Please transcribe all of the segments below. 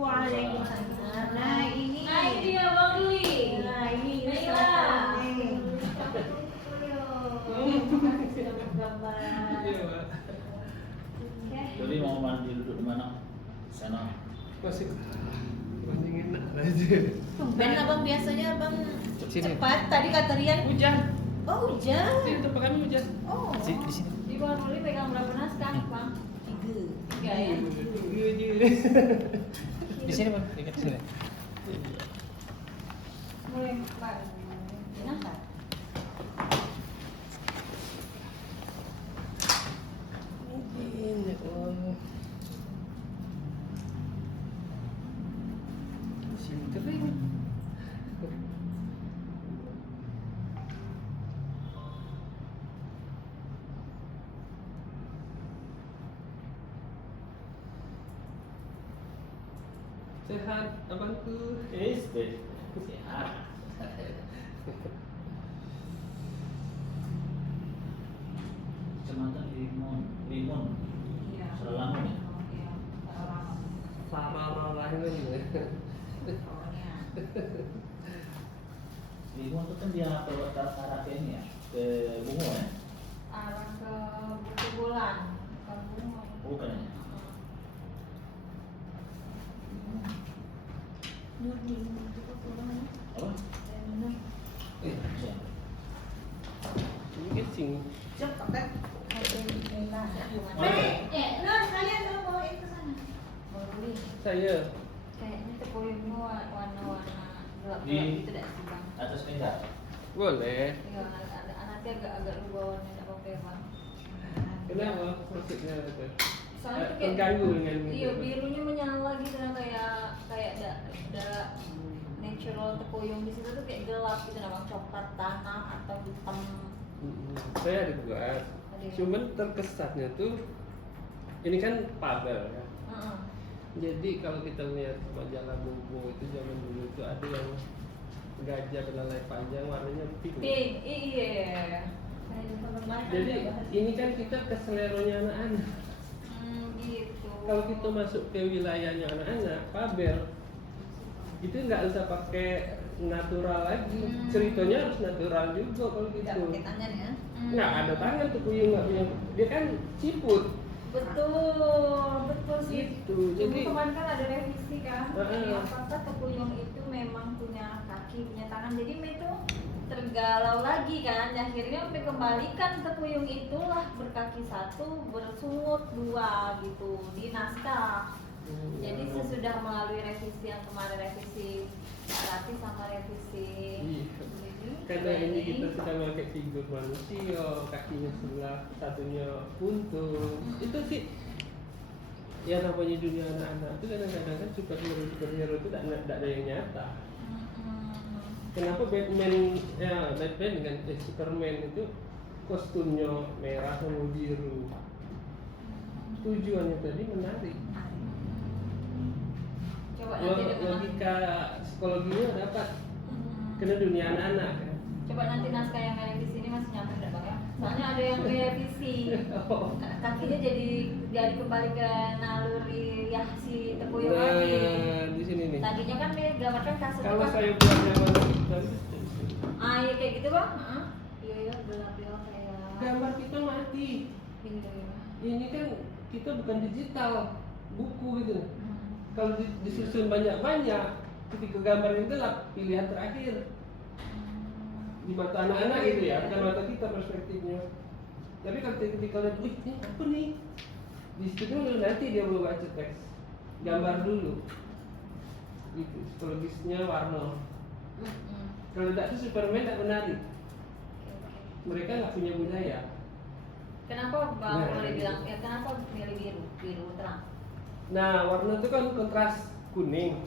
Waalaikumsalam. Nah ini dia Bang Dwi. Nah ini Baiklah. sudah bergambar. Jadi mau mandi duduk di mana? Sana. Masih enak aja. Tumben abang biasanya abang Sini. cepat. Tadi kata Rian Hujan. oh hujan. Sini tempat kami hujan. Oh Di sini. Di Bang Dwi pegang berapa naskah, Bang? 3 ya. Di sini Bang, dekat sini. Mulai Bang. Naskah. Ini oh. Sini kering. Sehat abangku. Sehat. Kecamatan Limun. Iya. Seralangun ya? Iya, Seralangun. Sararalangun. Pokoknya. Limun itu kan dia ke arah ke ini ya, ke Bungo ya? Arah ke Buku Bulan. Bukan Bungo. Bukan ya? Nur di juga pulang. Apa? Nur. Ya. Ini kecing. Jom pakai. Alhamdulillah. Nur kalian kalau bawa itu ke sana. Bang Dwi. Saya Kayaknya tepuyungmu warna-warna gelap Di- gitu deh sih Bang. Atas meja. boleh. Iya, nanti agak lupa warnanya apa Bang. Kenapa maksudnya itu? Soalnya tuh kayak Terganggu dengan iya birunya menyala gitu kan kayak ada natural tepuyung di situ tuh kayak gelap gitu nah Bang, coklat tanah atau hitam. Saya ada buat. Ada ya? Cuman terkesannya tuh ini kan pabel ya. Heeh. Jadi kalau kita lihat majalah Bobo itu zaman dulu itu ada yang gajah belalai panjang warnanya pink. Pink, iya. Saya juga pernah Jadi bahas ini itu. kan kita ke seleronya anak-anak. Gitu. Kalau kita masuk ke wilayahnya anak-anak, pabel itu nggak usah pakai natural lagi. Ceritanya harus natural juga kalau Tidak gitu. pakai tangan ya. Nggak ada tangan tuh puyeng nggak punya. Dia kan ciput. Betul sih. Gitu. Jadi Kemarin kan ada revisi kan, Heeh. apakah tepuyung itu memang punya kaki, punya tangan. Jadi itu tergalau lagi kan, akhirnya sampai kembalikan tepuyung itulah berkaki satu, bersungut dua gitu di naskah. Jadi sesudah melalui revisi yang kemarin revisi Rati sama revisi Iya. Lili, karena ini kita sudah pakai figur manusia, kakinya sebelah, satunya buntung. Itu sih ya namanya dunia anak-anak itu kadang-kadang kan superhero itu tidak ada yang nyata. Kenapa Batman dengan Superman itu kostumnya merah sama biru? Tujuannya tadi menarik. Coba nanti Logika psikologinya dapat. Karena dunia anak-anak kan. Coba nanti naskah yang revisi ini masih nyampe enggak Bang ya? Soalnya ada yang revisi. Kakinya jadi kembali ke naluri ya si tepuyung lagi. Nah, di sini nih. Tadinya kan dia gambarkan kasut Kalau apa? saya buat yang mana? Iya kayak gitu Bang. Iya gelap ya kayak Gambar kita mati. ini ya. Ini kan kita bukan digital, buku gitu. Kalau disusun banyak-banyak, ketika gambar yang gelap, pilihan terakhir di mata anak-anak gitu ya, bukan mata kita perspektifnya. Tapi kalau ketika lihat, wih ini apa nih? Di situ dulu nanti dia belum baca teks, gambar dulu. Itu psikologisnya warna. Kalau tidak itu Superman tidak menarik. Mereka nggak punya budaya. Kenapa Bang Nah, boleh gitu. bilang ya kenapa milih biru? Biru terang. Nah, warna itu kan kontras kuning,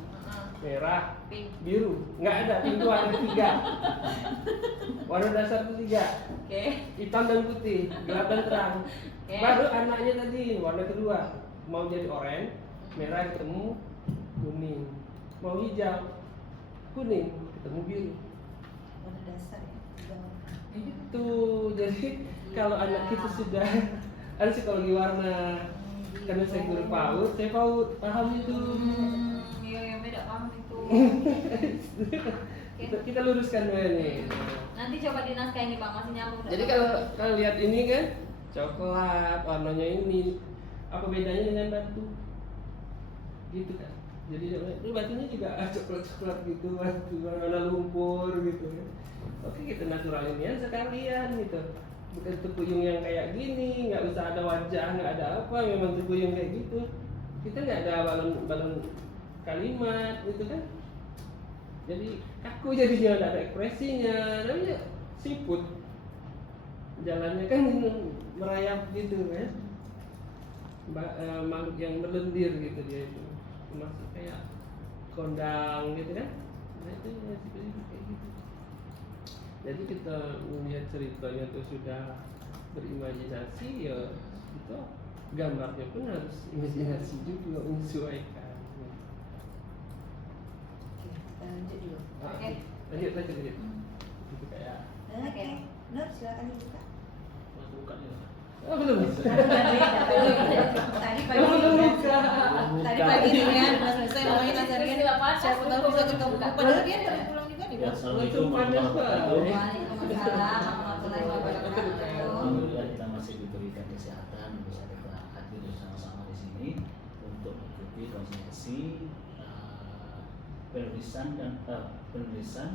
merah, Pink. biru. Nggak ada, itu warna tiga. Warna dasar itu tiga. Oke. Hitam dan putih, gelap dan terang. Oke. Baru anaknya tadi, warna kedua. Mau jadi oranye, merah ketemu kuning. Mau hijau, kuning ketemu biru. Warna dasar ya. Itu jadi kalau anak kita sudah ada psikologi warna, karena saya guru PAUD, saya PAUD paham itu. Iya, yang beda paham itu. Kita luruskan dulu nih. Nanti coba dinaskahin nih Bang, masih nyambung. Jadi kalau lihat ini kan coklat warnanya ini, apa bedanya dengan batu? Gitu kan. Jadi ini batunya juga coklat gitu, batu warna lumpur gitu kan. Oke, kita naturalin ya sekalian gitu. Bukan tekuyung yang kayak gini, nggak usah ada wajah, nggak ada apa, memang tekuyung kayak gitu. Kita nggak ada balon kalimat gitu kan. Jadi kaku jadinya, nggak ada ekspresinya, namanya siput. Jalannya kan merayap gitu kan. Makhluk yang berlendir gitu dia itu, masuk kayak kondang gitu kan. Nah itu ya seperti kayak gitu. Jadi kita melihat ceritanya itu sudah berimajinasi ya, itu gambarnya pun harus imajinasi juga menyesuaikan. Kita lanjut dulu. Oke. Lanjut. Itu kayak Oke. Nur, silakan dibuka. Masuk buka nih. oh, belum bisa. Tadi pagi Tadi pagi nih ya, udah selesai ngomongin Azarian. Siapa tahu bisa ketemu. Padahal dia terpulang juga di Ya, bawah. assalamualaikum warahmatullahi wabarakatuh. Waalaikumsalam warahmatullahi wabarakatuh. Alhamdulillah kita masih diberikan kesehatan, bisa kita hadir bersama-sama di sini untuk mengikuti konsultasi penulisan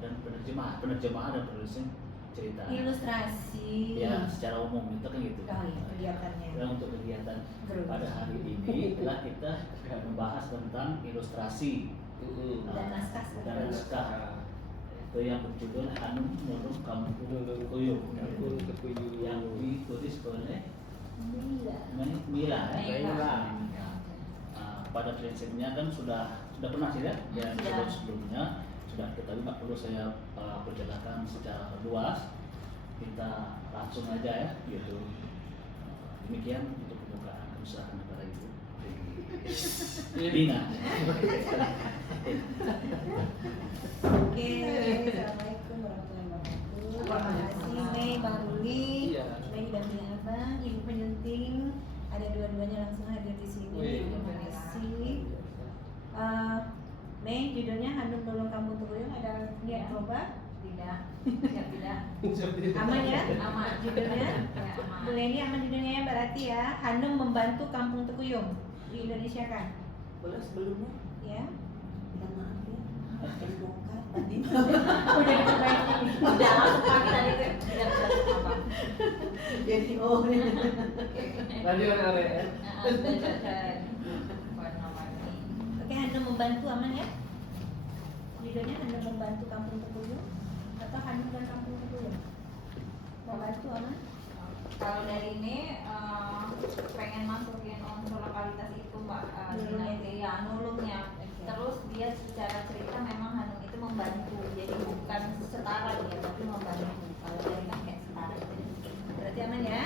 dan penerjemahan dan penulisan cerita. Ilustrasi. Ya, secara umum itu kan gitu. Oh, iya, kegiatannya. Dan untuk kegiatan Terus. pada hari ini adalah kita membahas tentang ilustrasi Dan naskah. dan naskah. Itu yang berjudul Hanum Nurung Kampung Tekuyung yang ditulis oleh Mila. Pada prinsipnya kan sudah pernah sih ya, sebelumnya sudah kita lihat, perlu saya perjelaskan secara luas. Kita langsung aja ya gitu. Demikian untuk pembukaan, usahakan kepada Ibu Dina. Oke, assalamualaikum warahmatullahi wabarakatuh. Terima kasih Mei, Bang Ruli, Iya. Mei dan Abang, Ibu penyunting, ada dua-duanya langsung hadir di sini. Wih. Terima kasih. Mei, judulnya Hanum Nurung Kampung Tekuyung, ada niat coba? Tidak, tidak. Aman ya? Aman. Judulnya? Ya, aman. Bu Leni aman judulnya ya, berarti ya Hanum membantu Kampung Tekuyung di Indonesia kan? Boleh sebelumnya Ya. minta maaf ya terbongkar tadi Udah diperbaiki. Udah langsung pagi tadi tuh. Tidak apa. jadi Lanjut Ale ya. Oke, Hanum membantu aman ya? Judulnya Hanum membantu Kampung Tekuyung atau Hanum dan Kampung Tekuyung? Membantu aman? Kalau dari ini pengen masukin unsur lokalitas itu Mbak Dina itu ya nulungnya. Terus dia secara cerita memang Hanum itu membantu, jadi bukan setara dia tapi membantu. Kalau dari kan kayak setara. Berarti aman ya?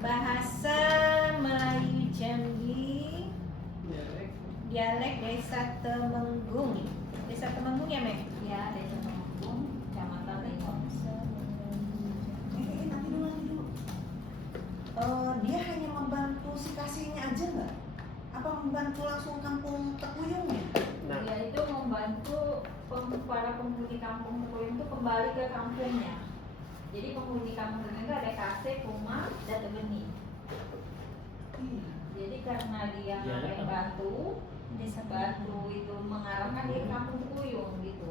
Bahasa Melayu Jambi, dialek Desa Temenggung. Desa Temenggung ya, Mek? Ya Desa Temenggung, Kecamatan Lengkong. nanti dulu dia hanya membantu si kasirnya aja nggak? Apa membantu langsung kampung Tekuyungnya? Nah, Dia itu membantu para penghuni kampung Tekuyung itu kembali ke kampungnya. Jadi penghuni kampung Tekuyung itu ada Kase, Kuma, dan Tebeni. Iya. Jadi karena dia Dia ada pakai apa? batu, desa batu itu mengarahkan dia ke kampung Tekuyung gitu.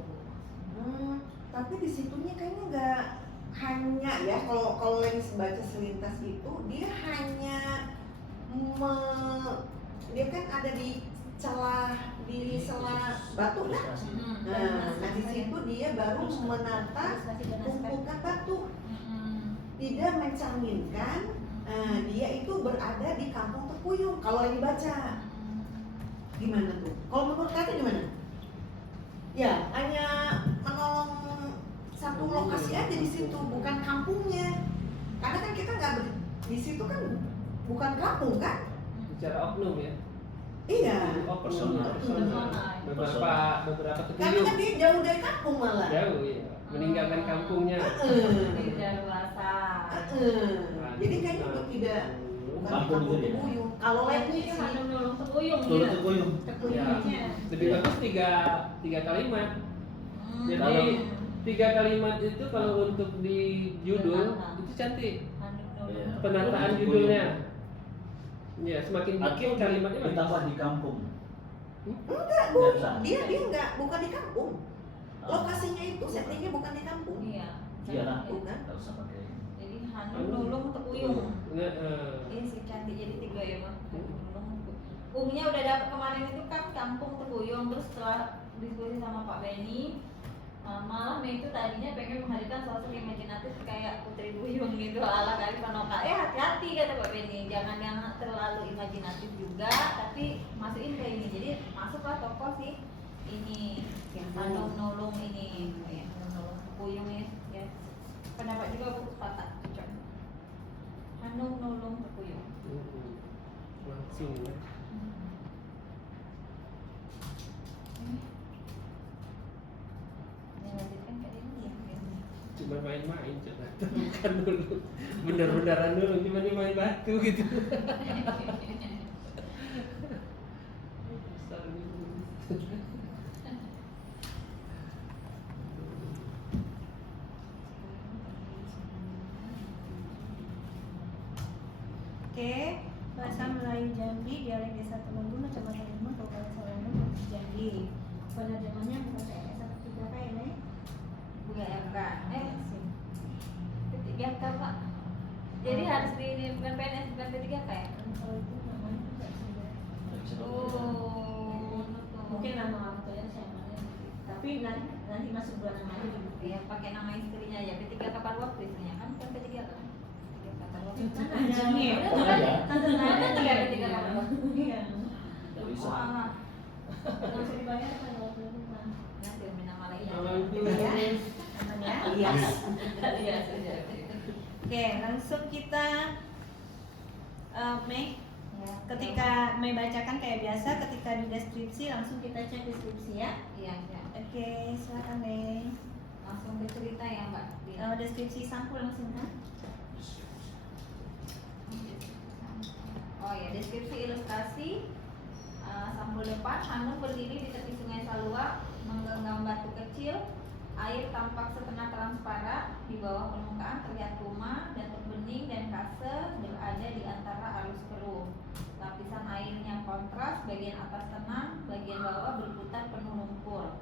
Tapi di situnya kayaknya nggak hanya ya kalau yang baca selintas itu dia hanya dia kan ada di sela batu ya. Nah di situ dia baru menata tumpukan batu, tidak mencerminkan dia itu berada di kampung Tekuyung. Kalau lagi baca gimana tuh? Kalau menurut kalian gimana? Ya hanya menolong satu lokasi aja di situ, bukan kampungnya. Karena kan kita nggak di situ kan bukan kampung kan? secara oknum ya. Iya. Personal. Beberapa Karena tekuyung. kan dia jauh dari kampung malah. Jauh ya. Meninggalkan kampungnya. Tidak luasa. Jadi kayaknya tidak bukan di Kampung kampung gitu ya? Tekuyung. Kalau lain Ini sih Hanum Nulung Tekuyung Dulu gitu. Tekuyung. Tekuyungnya. Lebih bagus tiga kalimat. Jadi Kalau- 3 kalimat itu kalau untuk di judul Penata. itu cantik. Hanum Iya. Nulung. Penataan Tekuyung. judulnya. Ya, semakin dikit Atau kalimatnya ditambah di kampung. enggak, Bu. Nggak bisa. Dia enggak, bukan di kampung. Lokasinya itu settingnya bukan di kampung. Iya. Iya lah. Bukan. Nggak usah pakai. Jadi Hanum Nulung Tekuyung. Nah, Iya sih cantik jadi 3 ya bang. Ungnya udah dapet kemarin itu kan kampung Tekuyung, terus setelah diskusi sama Pak Benny, malah Mei itu tadinya pengen menghadirkan sosok imajinatif kayak Putri Duyung gitu ala Karifan Lokal. Hati-hati kata Pak Benny, jangan yang terlalu imajinatif juga, tapi masukin ke ini. Jadi masuklah tokoh sih ini yang Hanum Nulung ini, ya Hanum Nulung Tekuyung ya. Pendapat juga Bu Tata cocok. Hanum Nulung Tekuyung. langsung ya. Dilanjutkan ke ini ya. Cuma main-main coba. Bukan dulu. Bener-beneran dulu cuma main batu gitu. Besar gitu. Oke, bahasa Melayu Jambi, dialek desa Temenggung, Kecamatan Limau, Kabupaten Sawangan, Provinsi Jambi. Penerjemahnya bukan saya S13 ya, Nek? Bukan bukan. P3K Pak. Jadi harus di bukan PNS bukan P3K ya? Kalau itu namanya juga sudah. Oh, Mungkin nama orang tuanya saya namanya. Tapi nanti masuk 2 nama aja gitu. ya pakai nama istrinya ya P3K Parwak istrinya kan P3K kan? P3K Parwak. Kan ada nih. Oh, ada. Tante Ada Nana 3 Parwak. Iya. Nggak bisa. Wah, Nggak usah dibayar kan kalau belum rumah. nanti ambil nama lainnya. Kalau itu Ya, aman ya. Iya. Iya sudah. Oke, langsung kita Mei. Ya, Ketika Mei bacakan kayak biasa, ketika di deskripsi langsung kita cek deskripsi ya. iya ya. Oke, silakan Mei. Langsung ke cerita ya Mbak. Deskripsi sampul langsung kan? Oh ya, deskripsi ilustrasi sampul depan. Hanum berdiri di tepi sungai Salua, menggenggam batu kecil. Air tampak setengah transparan. Di bawah permukaan terlihat rumah, datuk bening dan kase berada di antara arus keruh. Lapisan airnya kontras, bagian atas tenang, bagian bawah berputar penuh lumpur.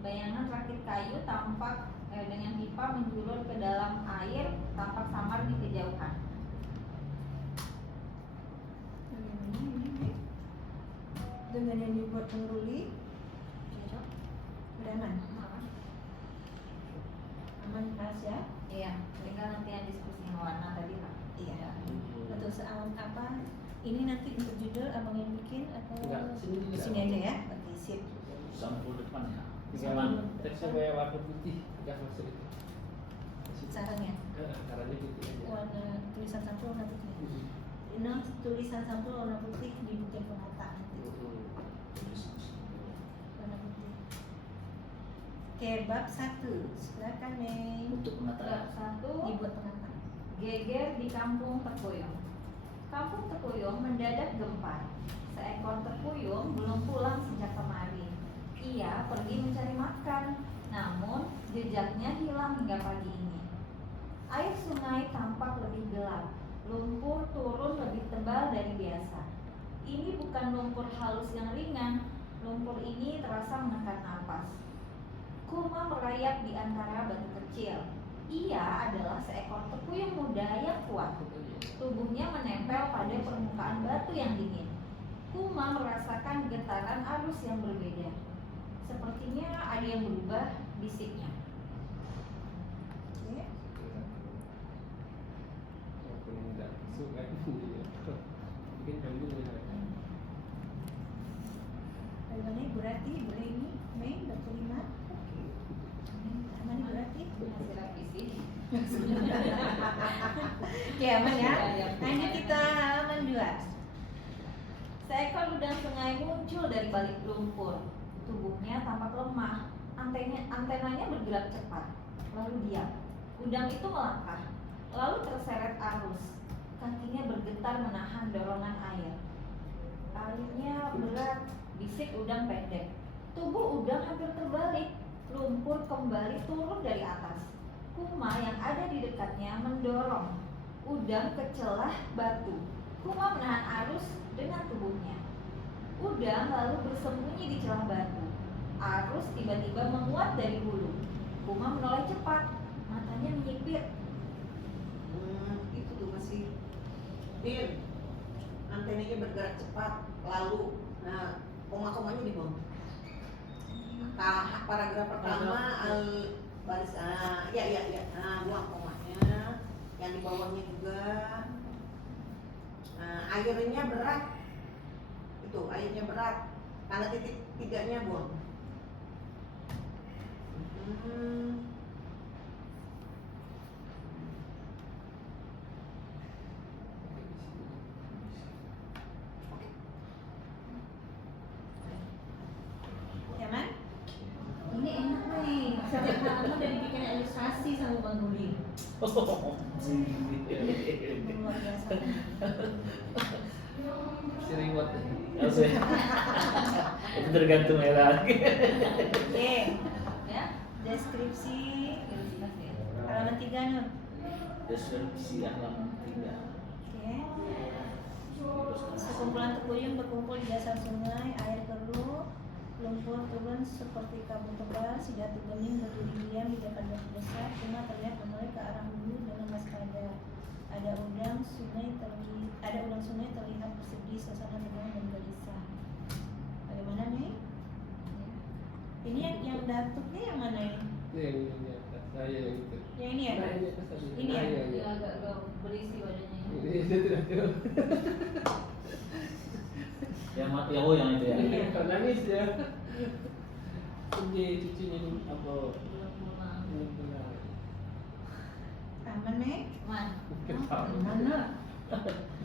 Bayangan rakit kayu tampak dengan pipa menjulur ke dalam air, tampak samar di kejauhan. Bagaimana ini Mei? Dengan yang dibuat pengguli, Cocok? beraman. Aman pas ya? Iya, tinggal nanti yang diskusi yang warna tadi lah. Iya. Atau seaman apa? Ini nanti untuk judul abang yang bikin atau Enggak, sini juga. sini aja ya? Oke, sip. Sampul depan ya. Tinggal teksnya kayak warna putih, enggak masuk itu. Caranya Caranya putih aja. warna tulisan sampul warna putih. Ini tulisan sampul warna putih di bagian penata nanti. Warna putih. Oke, bab 1. Silakan Mei. Untuk penataan. Bab 1 Dibuat penata. geger di kampung Tekuyung. Kampung Tekuyung mendadak gempar. Seekor tekuyung belum pulang sejak kemarin. Ia pergi mencari makan, namun jejaknya hilang hingga pagi ini. Air sungai tampak lebih gelap. Lumpur turun lebih tebal dari biasa. Ini bukan lumpur halus yang ringan. Lumpur ini terasa menekan napas. Kuma merayap di antara batu kecil. Ia adalah seekor tekuyung muda yang kuat. Tubuhnya menempel pada permukaan batu yang dingin. Kuma merasakan getaran arus yang berbeda. Sepertinya ada yang berubah, bisiknya. Oke. Walaupun enggak suka mungkin kamu ya. Bagaimana Ibu Rati? Boleh ini? Mei, bab 5. Aman Ibu Rati? Hasil revisi. Oke, aman ya. Lanjut kita halaman 2. Seekor udang sungai muncul dari balik lumpur. Tubuhnya tampak lemah. Antenanya bergerak cepat, lalu diam. Udang itu melangkah, lalu terseret arus. kakinya bergetar menahan dorongan air. Airnya berat, bisik udang pendek. Tubuh udang hampir terbalik, lumpur kembali turun dari atas. Kuma yang ada di dekatnya mendorong udang ke celah batu. Kuma menahan arus dengan tubuhnya. Udang lalu bersembunyi di celah batu. Arus tiba-tiba menguat dari hulu. Kuma menoleh cepat, matanya menyipit. Itu tuh masih Din, antenanya bergerak cepat lalu koma-komanya di bawah. Paragraf pertama baris buang komanya. Yang di bawahnya juga airnya berat. Itu airnya berat. Tanda titik 3-nya buang. Nyaman? Ini enak nih. Setiap halaman udah dibikin ilustrasi sama Bang Rudi. Luar biasa. Si reward. Itu tergantung ya lagi. Oke, Ya, deskripsi ilustrasi. halaman 3 Nur. Deskripsi halaman 3. Oke. Sekumpulan tekuyung berkumpul di dasar sungai, air keruh, lumpur turun seperti kabut tebal, si jatuh bening berdiri diam di depan batu besar. Kuma terlihat menoleh ke arah hulu dengan waspada. Ada udang sungai terlihat bersedih, suasana tenang dan gelisah. Bagaimana nih? Ini yang datuknya yang mana ini? Ini atas saya yang itu. Yang ini ya? Nah, ini atas tadi. Ini ya? Nah, Dia agak berisi badannya. Ini saya tidak tahu. Yang itu ya. Iya. Kau nangis ya. Sedih cucunya ini. Apa? Aman nih? Man. Mana?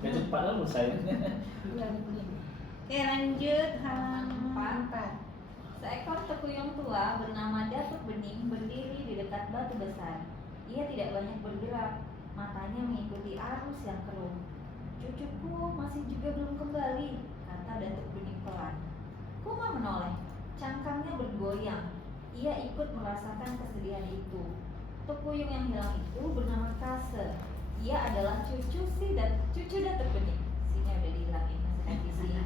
Ya cepat lah menurut saya. Oke, lanjut halaman 4. Seekor tekuyung tua bernama Datuk Bening berdiri di dekat batu besar. Ia tidak banyak bergerak, matanya mengikuti arus yang keruh. Cucuku masih juga belum kembali, kata Datuk Bening pelan. Kuma menoleh, cangkangnya bergoyang. Ia ikut merasakan kesedihan itu. Tekuyung yang hilang itu bernama Kase. Ia adalah cucu Datuk Bening. Sinya udah dihilangin, masih di sini.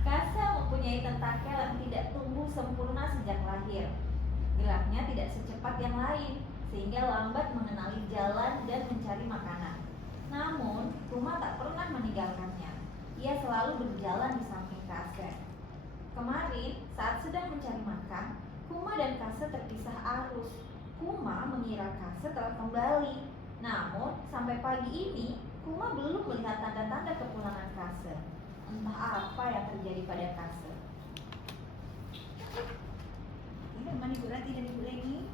Kase mempunyai tentakel yang tidak tumbuh sempurna sejak lahir. Geraknya tidak secepat yang lain, sehingga lambat mengenali jalan dan mencari makanan. Namun, Kuma tak pernah meninggalkannya. Ia selalu berjalan di samping Kase. Kemarin, saat sedang mencari makan, Kuma dan Kase terpisah arus. Kuma mengira Kase telah kembali. Namun, sampai pagi ini, Kuma belum melihat tanda-tanda kepulangan Kase. Entah apa yang terjadi pada Kase. Ini mana Ibu Rati dan Ibu Leni?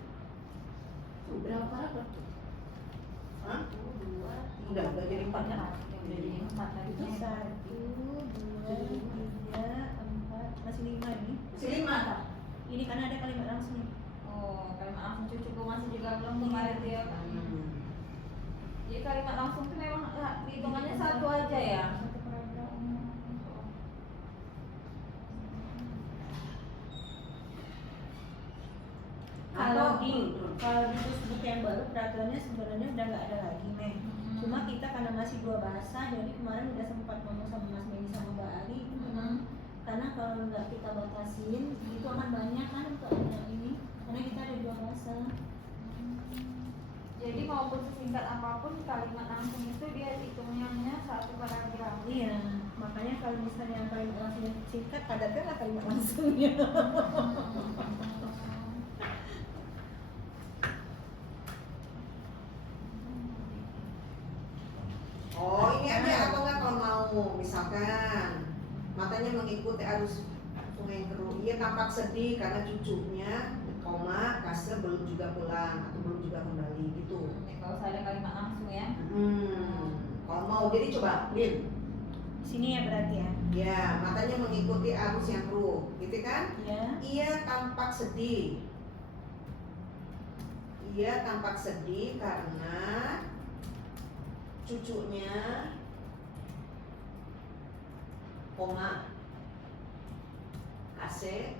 Berapa paragraf tuh? Hah? 1, 2, 3, Udah jadi 4 kan? Udah jadi 4 lagi. Itu 1, 2, 3, 4, masih 5 ini. Masih 5. Ini karena ada kalimat langsung. Oh, kalimat langsung cucuku masih juga belum kemarin dia kan. Jadi kalimat langsung itu memang hitungannya satu aja ya. Satu paragraf. Kalau di buku yang baru peraturannya sebenarnya udah nggak ada lagi nih. Cuma kita karena masih 2 bahasa, jadi kemarin udah sempat ngomong sama Mas Medi sama Mbak Ali itu memang karena kalau nggak kita batasin itu akan banyak kan untuk yang ini karena kita ada 2 bahasa. Jadi maupun sesingkat apapun kalimat langsung itu dia hitungannya satu paragraf. Iya, makanya kalau misalnya kalimat langsungnya singkat, padatkanlah kalimat langsungnya. Oh, ini ada apa enggak kalau mau misalkan matanya mengikuti arus sungai yang keruh. Ia tampak sedih karena cucunya, koma, Kase belum juga pulang atau belum juga kembali gitu. Kalau saya ada kalimat langsung ya. Kalau mau jadi coba, Lin. Sini ya berarti ya. Ya, matanya mengikuti arus yang keruh, gitu kan? Ya. Ia tampak sedih. Ia tampak sedih karena cucunya, koma, kase,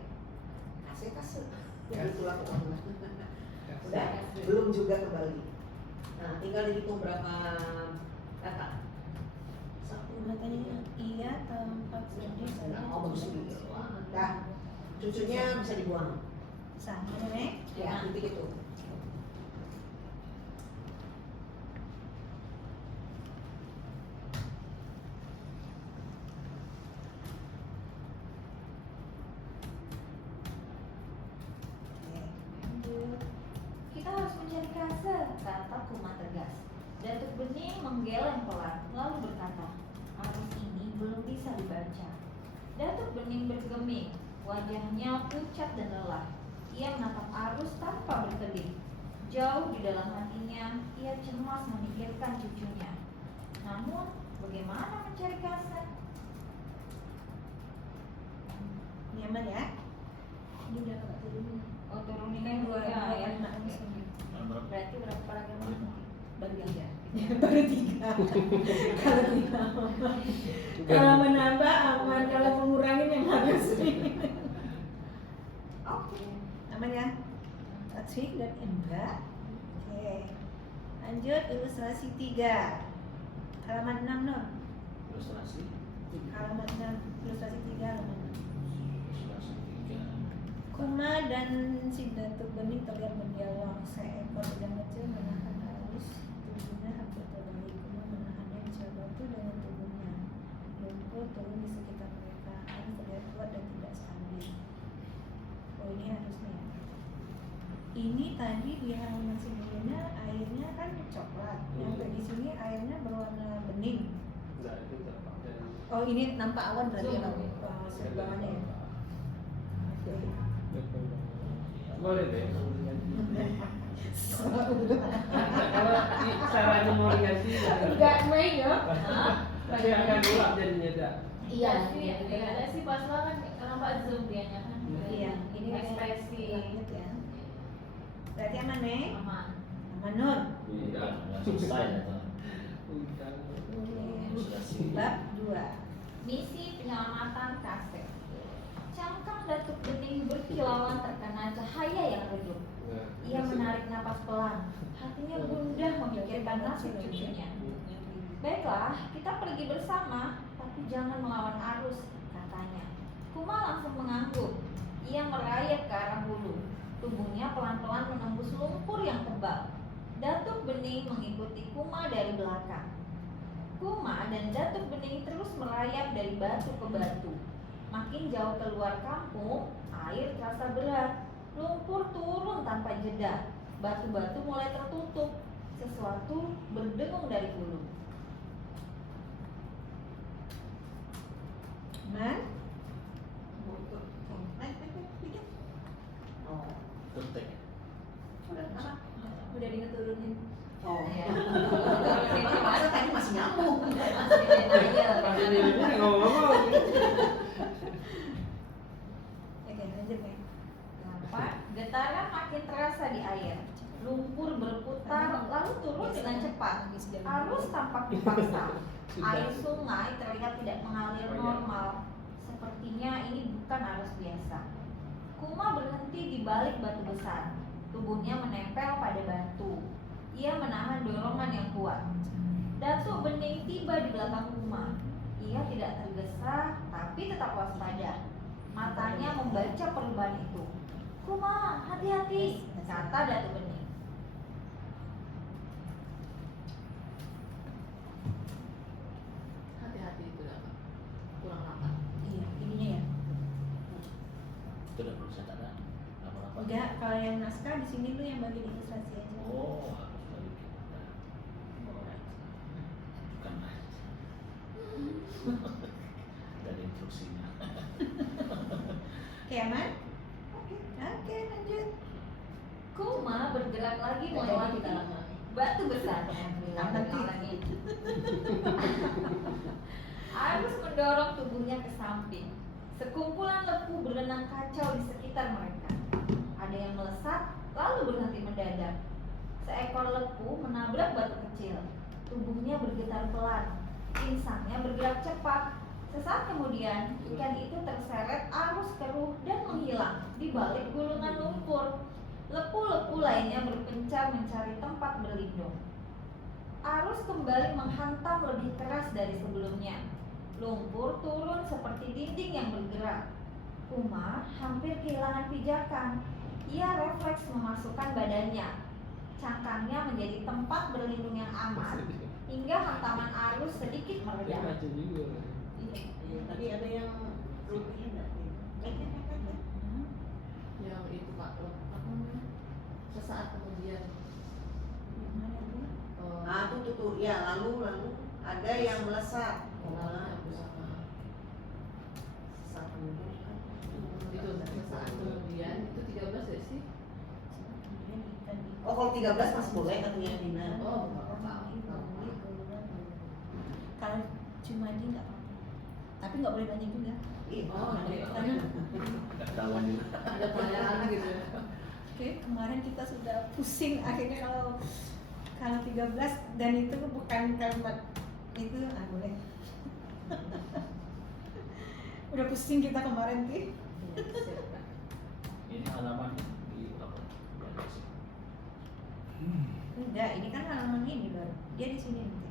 itulah pokoknya. Udah, belum juga ke Bali. Nah, tinggal dihitung berapa kata. Katanya iya tempat sendiri saya. Oh, bagus juga. Dah, cucunya bisa dibuang. Sama nih. Ya, titik itu. Kita harus mencari kase, kata Kuma tegas. Datuk Bening menggeleng pelan, lalu berkata, arus ini belum bisa dibaca. Datuk Bening bergeming, wajahnya pucat dan lelah. Ia menatap arus tanpa berkedip. Jauh di dalam hatinya, ia cemas memikirkan cucunya. Namun, bagaimana mencari kase? Nyaman ya? Ini udah kakak turunin. Oh, turunin yang dua ya. Berapa? Berarti berapa paragraf? Baru 3. Baru 3. Kalau 3 aman. Kalau menambah aman, kalau mengurangin yang harus. Oke. Aman ya? Tasik dan enggak. Oke. Lanjut ilustrasi 3. Halaman 6 non. Ilustrasi Halaman 6. Ilustrasi 3 halaman 6. 3. Kuma dan si Datuk Bening terlihat berdialog. Seekor udang kecil menahan arus tubuhnya hampir terbalik. Kuma menahannya di sebuah batu dengan tubuhnya. Lumpur turun di sekitar mereka. Arus terlihat kuat dan tidak stabil. Oh, ini harusnya ya. Ini tadi di halaman sebelumnya airnya kan coklat. Yang di sini airnya berwarna bening. Enggak, itu terbang dari Oh, ini nampak awan berarti ya, Zoom. sebelah ya. Oke. boleh deh. Salah Kalau caranya mau dikasih, enggak main ya. tapi agak gelap jadinya dah. Iya sih, ada sih pas kan nampak zoom dianya kan. Iya, ini ekspresi langit ya. Berarti aman nih? aman. Aman Nur. Udah selesai ya toh. Oke. Bab 2. Misi penyelamatan kaset. Cangkang Datuk Bening berkilauan terkena cahaya yang redup. Ia menarik napas pelan. Hatinya gundah memikirkan nasib cucunya. Baiklah, kita pergi bersama, tapi jangan melawan arus, katanya. Kuma langsung mengangguk. Ia merayap ke arah hulu. Tubuhnya pelan-pelan menembus lumpur yang tebal. Datuk Bening mengikuti Kuma dari belakang. Kuma dan Datuk Bening terus merayap dari batu ke batu. Makin jauh keluar kampung, air terasa berat. Lumpur turun tanpa jeda. Batu-batu mulai tertutup. Sesuatu berdengung dari hulu. Aman? Oh, Ketek. udah apa? Udah diturunin. Oh, Ya. masa tadi masih nyambung. Pasti dia ngomong-ngomong. Oke, lanjut ya. Nampak getaran makin terasa di air. Lumpur berputar lalu turun dengan cepat. Arus tampak dipaksa. Air sungai terlihat tidak mengalir normal. Sepertinya ini bukan arus biasa. Kuma berhenti di balik batu besar. Tubuhnya menempel pada batu. Ia menahan dorongan yang kuat. Datuk Bening tiba di belakang Kuma. Ia tidak tergesa, tapi tetap waspada. Matanya membaca perubahan itu. Kuma, hati-hati, kata Datuk Bening. Hati-hati itu dah. Kurang lama. Iya, ininya ya. Itu udah perlu saya tanda. Apa-apa. Enggak, kalau yang naskah di sini tuh yang bagian ilustrasi aja. Oh, harus balik kita. Bukan aja. Dari instruksinya. Oke, aman? Oke, lanjut. Kuma bergerak lagi Nggak melewati jadi kita lama. batu besar. Nanti. Arus mendorong tubuhnya ke samping. Sekumpulan lepu berenang kacau di sekitar mereka. Ada yang melesat, lalu berhenti mendadak. Seekor lepu menabrak batu kecil. Tubuhnya bergetar pelan, insangnya bergerak cepat. Sesaat kemudian, ikan itu terseret arus keruh dan menghilang di balik gulungan lumpur. Lepu-lepu lainnya berpencar mencari tempat berlindung. Arus kembali menghantam lebih keras dari sebelumnya. Lumpur turun seperti dinding yang bergerak. Kuma hampir kehilangan pijakan. Ia refleks memasukkan badannya. Cangkangnya menjadi tempat berlindung yang aman hingga hantaman arus sedikit Dia mereda. macam juga. Tadi ada yang rupiah enggak? Yang itu Pak, apa namanya? Sesaat kemudian Ah, tuh. Ya, lalu ada yang melesat. Saat kemudian kan. itu sesaat kemudian itu 13 ya sih? Oh, kalau 13 masih boleh katanya Dina. Oh, apa? Kalau cuma dia nggak apa-apa, tapi nggak boleh banyak juga. Iya. Oh, Karena Nggak ketahuan juga. ada pelajaran gitu ya. oke, kemarin kita sudah pusing akhirnya kalau 13 dan itu bukan kalimat itu boleh. Udah pusing kita kemarin sih. Ini halaman di apa? Enggak, ini kan halaman ini baru. Dia di sini nanti.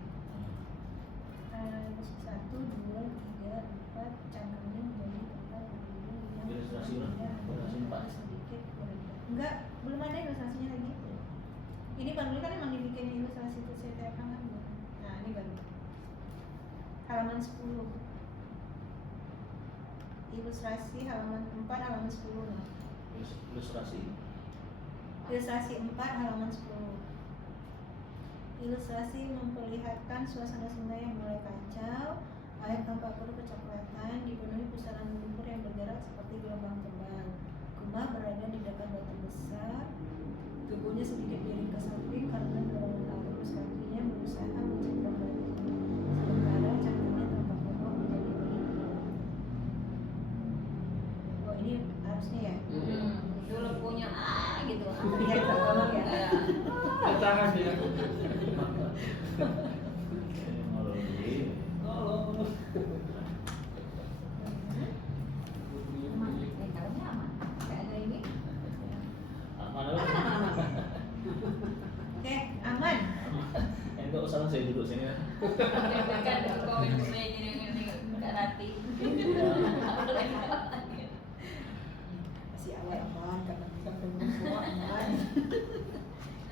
1, 2, 3, 4 cangkangnya menjadi tempat berlindung yang Ilustrasi ulang. Ilustrasi 4. sedikit berbeda. Enggak, belum ada ilustrasinya lagi. Ini baru kan emang dibikin ilustrasi itu saya kan. Nah, ini baru. Halaman 10. Ilustrasi halaman 4 halaman 10 nah. Ilustrasi. Ilustrasi 4 halaman 10. Ilustrasi memperlihatkan suasana sungai yang mulai kacau, air tampak keruh kecoklatan, dipenuhi pusaran lumpur yang bergerak seperti gelombang tebal. Kuma berada di dekat batu besar, tubuhnya sedikit miring ke samping karena dorongan arus kakinya berusaha mencengkram batu. Sementara cangkangnya tampak kokoh menjadi pelindung. Oh, ini harusnya ya? Itu lepunya gitu. Iya, tolong ya. Bertahan ya. Kalau Aman, kalungnya aman. Kayak ada ini. aman Aman. Oke, aman. Enggak usah saya duduk sini. Kan komen gini nggak rati. Masih awal aman karena kita belum semua aman.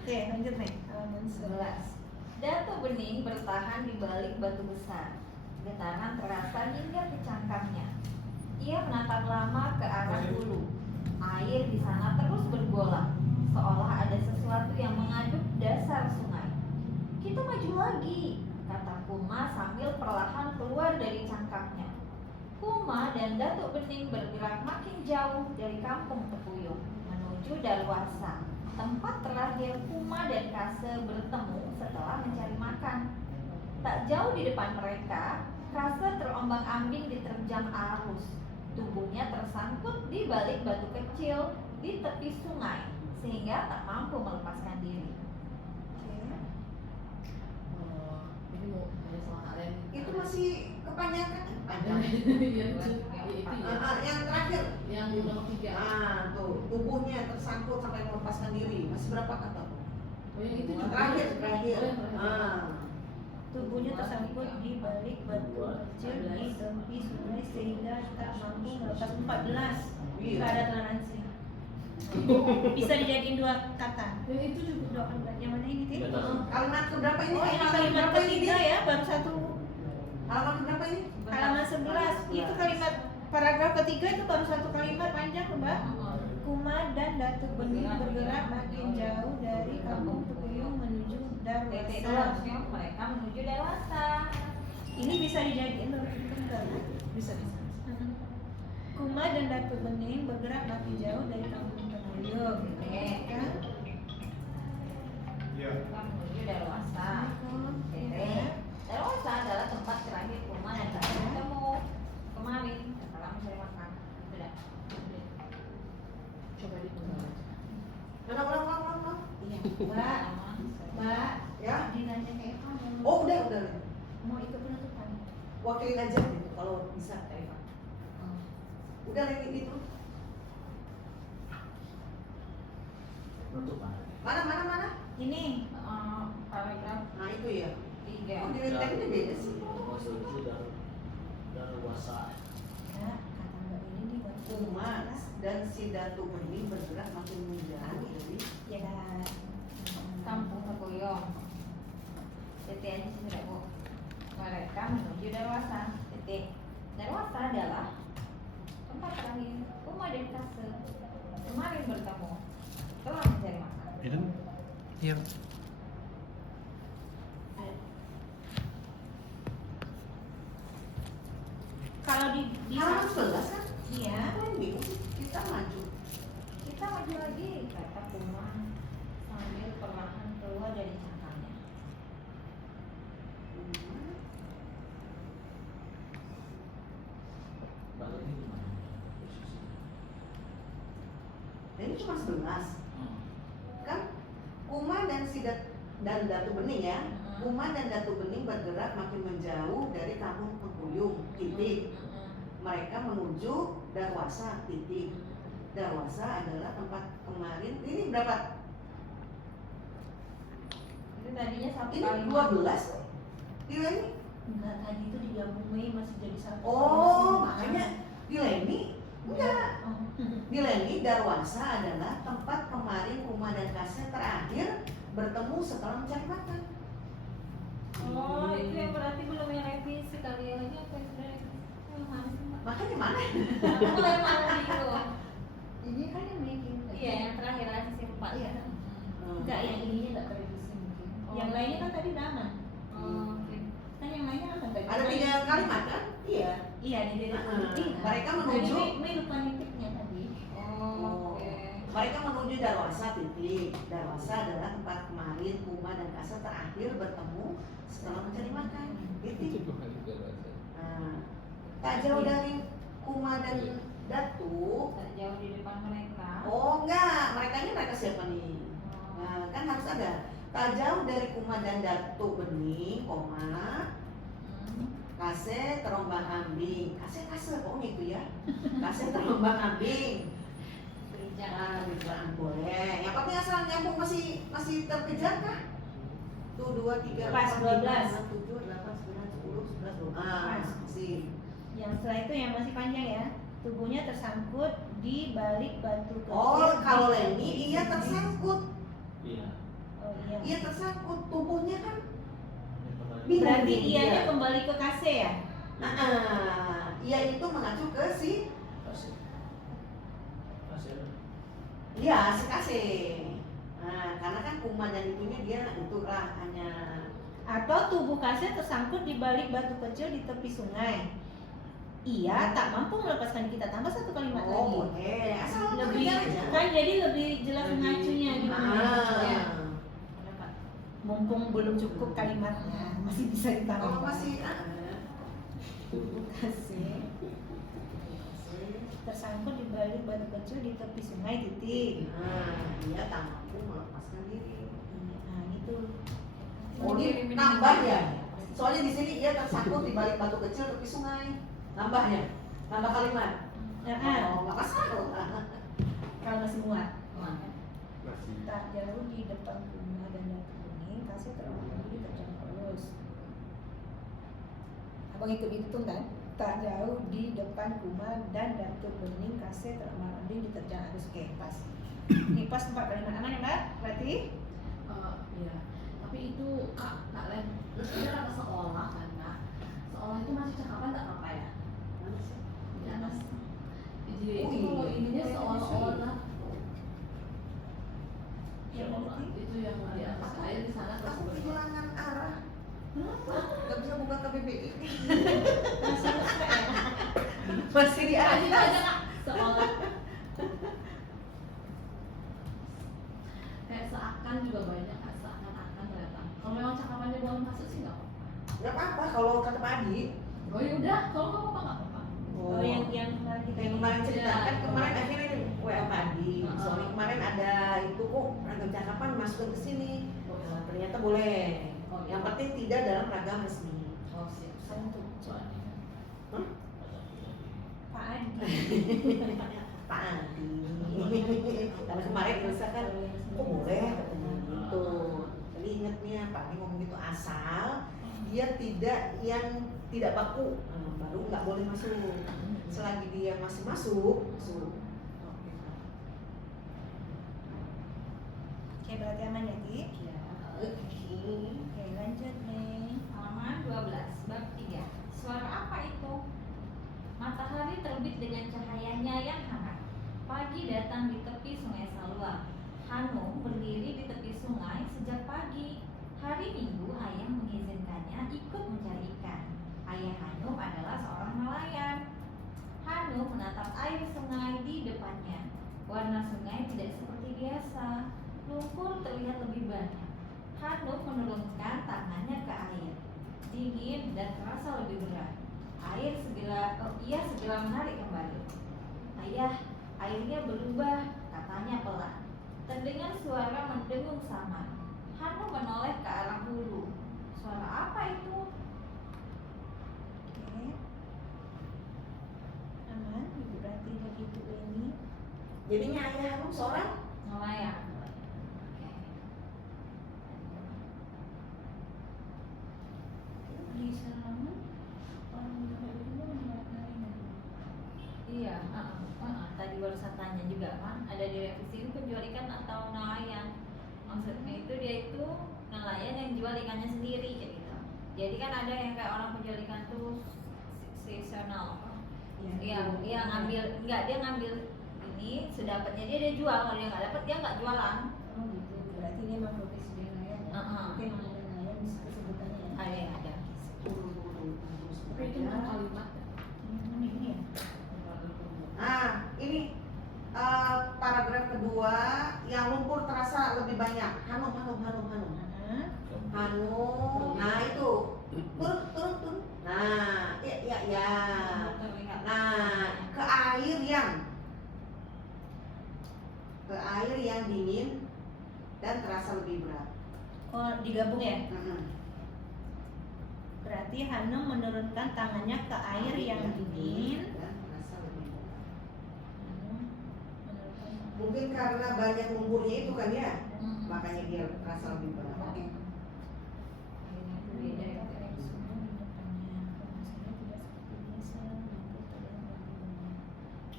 Oke, lanjut nih halaman 11. Datuk Bening bertahan di balik batu besar. Getaran terasa hingga ke cangkangnya. Ia menatap lama ke arah hulu. Air di sana terus bergolak, seolah ada sesuatu yang mengaduk dasar sungai. Kita maju lagi, kata Kuma sambil perlahan keluar dari cangkangnya. Kuma dan Datuk Bening bergerak makin jauh dari kampung Tepuyung menuju Darwasa, tempat terakhir Kuma dan Kase bertemu setelah mencari makan. Tak jauh di depan mereka, Kase terombang-ambing diterjang arus. Tubuhnya tersangkut di balik batu kecil di tepi sungai, sehingga tak mampu melepaskan diri. Oh, ini mau tanya sama kalian. Itu masih kepanjangan. Ada Panjang. ya, itu ya. Yang terakhir. Yang nomor 3. Ah, tuh tubuhnya tersangkut sampai melepaskan diri. Masih berapa kata tuh? Oh, yang itu juga. Terakhir. Oh, yang terakhir. Ah. Tubuhnya tersangkut di balik batu kecil di tepi sungai sehingga tak mampu melepas 14. Iya. Nggak ada toleransi. Bisa dijadiin 2 kata. Yang itu juga. Dua kalimat yang mana ini, Tin? Di atas. Kalimat keberapa ini? Oh, ini Halaman kalimat keberapa ini, ketiga Din? ya, baru 1. Halaman keberapa ini? Halaman 11. Itu kalimat paragraf ketiga itu baru 1 kalimat panjang, Mbak. Kuma dan Datuk Bening bergerak makin jauh dari kampung Tepuyung menuju Titik itu Darwasa. harusnya mereka menuju Dewasa. Ini bisa dijadiin tunggal. Bisa. Kuma dan Datuk Bening bergerak makin jauh dari kampung Tepuyung. Oke. Kan? Mereka menuju Dewasa. Dewasa adalah tempat terakhir Kuma dan Kase bertemu kemarin setelah mencari makan. Sudah. Coba diulang. Ulang. Iya, Mbak. Mbak, Ya. dinanya kayak kamu. Oh, wakilin aja gitu kalau bisa Kak Eva. Udah Leni itu. Penutupan. Mana? Ini Paragraf Nah itu ya. 3. Oh di ini beda sih. Konstruksi dan luasa. ya kata Mbak ini dibuat Umat dan si Datu Bening bergerak makin menjauh dari ya kan. Kampung Tekuyong. Titik aja sih tidak Bu. Mereka menuju Darwasa. Titik. Darwasa adalah tempat terakhir rumah dan kase. Kemarin bertemu telah mencari makan. Iya. Kalau di halaman 11 kan? iya Apa yang bingung sih? Kita maju. Kita maju lagi kata Kuman sambil perlahan keluar dari cangkangnya. Balik ini gimana? Posisi. Ini cuma 11 Hmm. kan? Kuman dan dan Datu Bening ya. Kuman dan Datu Bening bergerak makin menjauh dari kampung Pengkuyung. Titik. Mereka menuju Darwasa. Titik. Darwasa adalah tempat kemarin. Ini berapa? Itu tadinya satu Ini kali 12. Gila ini. enggak tadi itu digabung masih jadi satu. Oh, makanya di Leni enggak. Oh. Di Leni Darwasa adalah tempat kemarin Kuma dan Kase terakhir bertemu setelah mencari makan. Oh, itu yang berarti belum yang revisi kali ya. Ini apa yang sudah revisi? Yang mana sih, Mbak? Makanya mana? Aku memang bingung. Ini kan yang making. Iya, yang terakhir sisi 4 Iya. ya. Enggak yang ininya enggak terrevisi mungkin. Oh. Yang lainnya kan tadi udah aman. Oh, oke. Kan yang lainnya kan tadi. Ada 3 kalimat kan? Iya. Iya di diri Mereka menuju. Tadi lupa nitipnya tadi. Oh, oke. Mereka menuju Darwasa. Titik. Darwasa adalah tempat kemarin Kuma dan Kase terakhir bertemu setelah mencari makan. Titik. Nah, tak jauh dari Kuma dan Datu. Tak jauh di depan mereka. Oh enggak, mereka siapa nih? Nah, kan harus ada. Tak jauh dari Kuma dan Datu Bening, koma, Kase terombang ambing. Kase, oh gitu ya. Kase terombang ambing. Nah, berjalan boleh. Yang penting asal nyambung masih terkejar kah? Tuh 2, 3, Pas 12. 7, 8, 9, 10, 11, 12. Ah, masih. Yang setelah itu yang masih panjang ya. Tubuhnya tersangkut di balik batu kecil. Oh, kalau Leni iya tersangkut. Iya. Oh iya. Iya tersangkut. Tubuhnya kan Ini kembali. bingung Berarti nih ianya dia. kembali ke kase ya? Iya itu mengacu ke si Kasih. Kasih. iya si Kase. Nah, karena kan Kuma dan itunya dia itulah hanya Atau tubuh kase tersangkut di balik batu kecil di tepi sungai. Ia tak mampu melepaskan kita. Tambah satu kalimat lagi. boleh asal Lebih terkejar aja. kan jadi lebih jelas mengacunya gimana. Ya. Ah. Mumpung belum cukup kalimatnya masih bisa ditambah. Kalau masih tubuh kase tersangkut di balik batu kecil di tepi sungai. Titik. dia tak mampu melepaskan diri. Nah itu. Oh ini nambah ya. Soalnya di sini ia tersangkut di balik batu kecil tepi sungai. Nambah ya? Nambah kalimat. Ya, Oh, nggak masalah. kalau masih muat. Masih. Tak jauh di depan rumah dan Datu Bening, Kase terombang ambing diterjang arus. Abang ikut hitung kan? Tak jauh di depan rumah dan Datu Bening, Kase terombang ambing diterjang arus. Oke, pas. Ini pas 4 kalimat aman ya Mbak? Berarti? Iya. Tapi itu Kak Len, dia kata seolah kan Kak. Seolah itu masih cakapan tak apa ya? Di atas. Jadi Oh, itu kalau iya. ininya seolah-olah Ya berarti? itu yang di atas saya di sana terus Aku kehilangan arah. Gak bisa buka KBBI. Masih mesra ya? Masih di Kasih aja atas. Kak. Seolah kayak seakan juga banyak Kak, seakan-akan ternyata. Kalau memang cakapannya boleh masuk sih nggak apa-apa. Gak apa-apa kalau kata Pak Adi. Oh yaudah, kalau nggak apa-apa nggak apa-apa. Oh, yang kemarin kita Yang kemarin cerita Iya. kan kemarin akhirnya ini WA Pak Adi. Heeh. Soalnya kemarin ada itu kok ragam cakapan masukin ke sini. Ternyata boleh. Oh, iya. Yang penting tidak dalam ragam resmi. Oh siap. Santu. Hah? Pak Adi. Pak Adi. Karena kemarin Ilsa kan, kok boleh katanya gitu. Jadi ingatnya Pak Adi ngomong gitu, asal dia tidak baku, baru nggak boleh masuk. Selagi dia masih masuk. Oke, berarti aman ya, Ki? Ya, Oke, lanjut nih. Halaman 12, bab 3. Suara apa itu? Matahari terbit dengan cahayanya yang hangat. Pagi datang di tepi sungai Salwa. Hanum berdiri di tepi sungai sejak pagi. Hari Minggu ayah mengizinkannya ikut mencari ikan. Ayah Hanum adalah seorang nelayan. Hanum menatap air sungai di depannya. Warna sungai tidak seperti biasa. Lumpur terlihat lebih banyak. Hanum menurunkan tangannya ke air. Dingin dan terasa lebih berat. Ia segera menarik kembali. Ayah, airnya berubah, katanya pelan. Terdengar suara mendengung samar. Hanum menoleh ke arah hulu. Suara apa itu? Oke. Aman, Ibu Rati dan Ibu Eni. jadinya ayah Hanum seorang Nelayan. Di sana orang meninggal itu meninggal. Iya, tadi baru saya tanya juga kan, ada di revisi ini penjual ikan atau nelayan. Maksudnya itu dia itu nelayan yang jual ikannya sendiri kayak gitu. Jadi kan ada yang kayak orang penjual ikan tuh seasonal. Iya, dia ngambil ini sedapatnya dia jual, kalau dia nggak dapat dia nggak jualan. Oh gitu, berarti dia memang profesi dia nelayan ya? Mungkin ada nelayan bisa kesebutannya ya? Ada. Tapi itu bukan kalimat ya. Ini ya? Nah, ini paragraf kedua, yang lumpur terasa lebih banyak. Hanum. Nah itu turun. Nah, ya. Nah, ke air yang dingin dan terasa lebih berat. Oh, digabung ya? Mm-mm. Berarti Hanum menurunkan tangannya ke air yang dingin. dan terasa lebih berat. Hanum menurunkan Mungkin karena banyak lumpurnya itu kan ya, Hmm. makanya dia terasa lebih berat. Oke. Beda ya.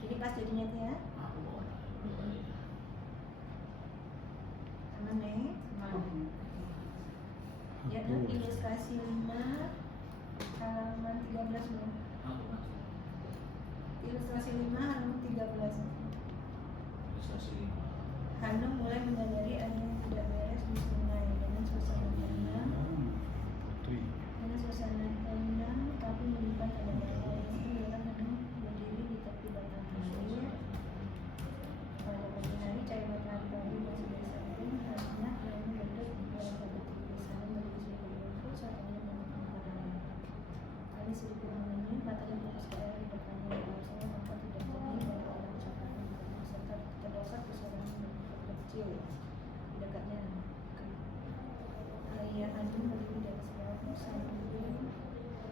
Jadi pas jadinya tuh ya, aman nih. Ya, dan ilustrasi 5 halaman 13 belum? Ilustrasi 5 halaman 13. Hanum mulai menyadari ada yang tidak beres di sungai dengan suasana tenang tapi menyimpan ada itu ialah Hanum berdiri di tepi batang air. Pada pagi hari cahaya matahari pagi masih bersambung hangat lalu redup di bawah kabut tipis. Hanum berdiri sebagai bungku saat angin menghembuskan. Kali sedikit mengenyam, matanya fokus ke air di depannya. Rasanya maka tidak jernih bahwa ada ucapan serta terdapat suara kecil di dekatnya. Ayah Hanum berdiri di atas bawah sambil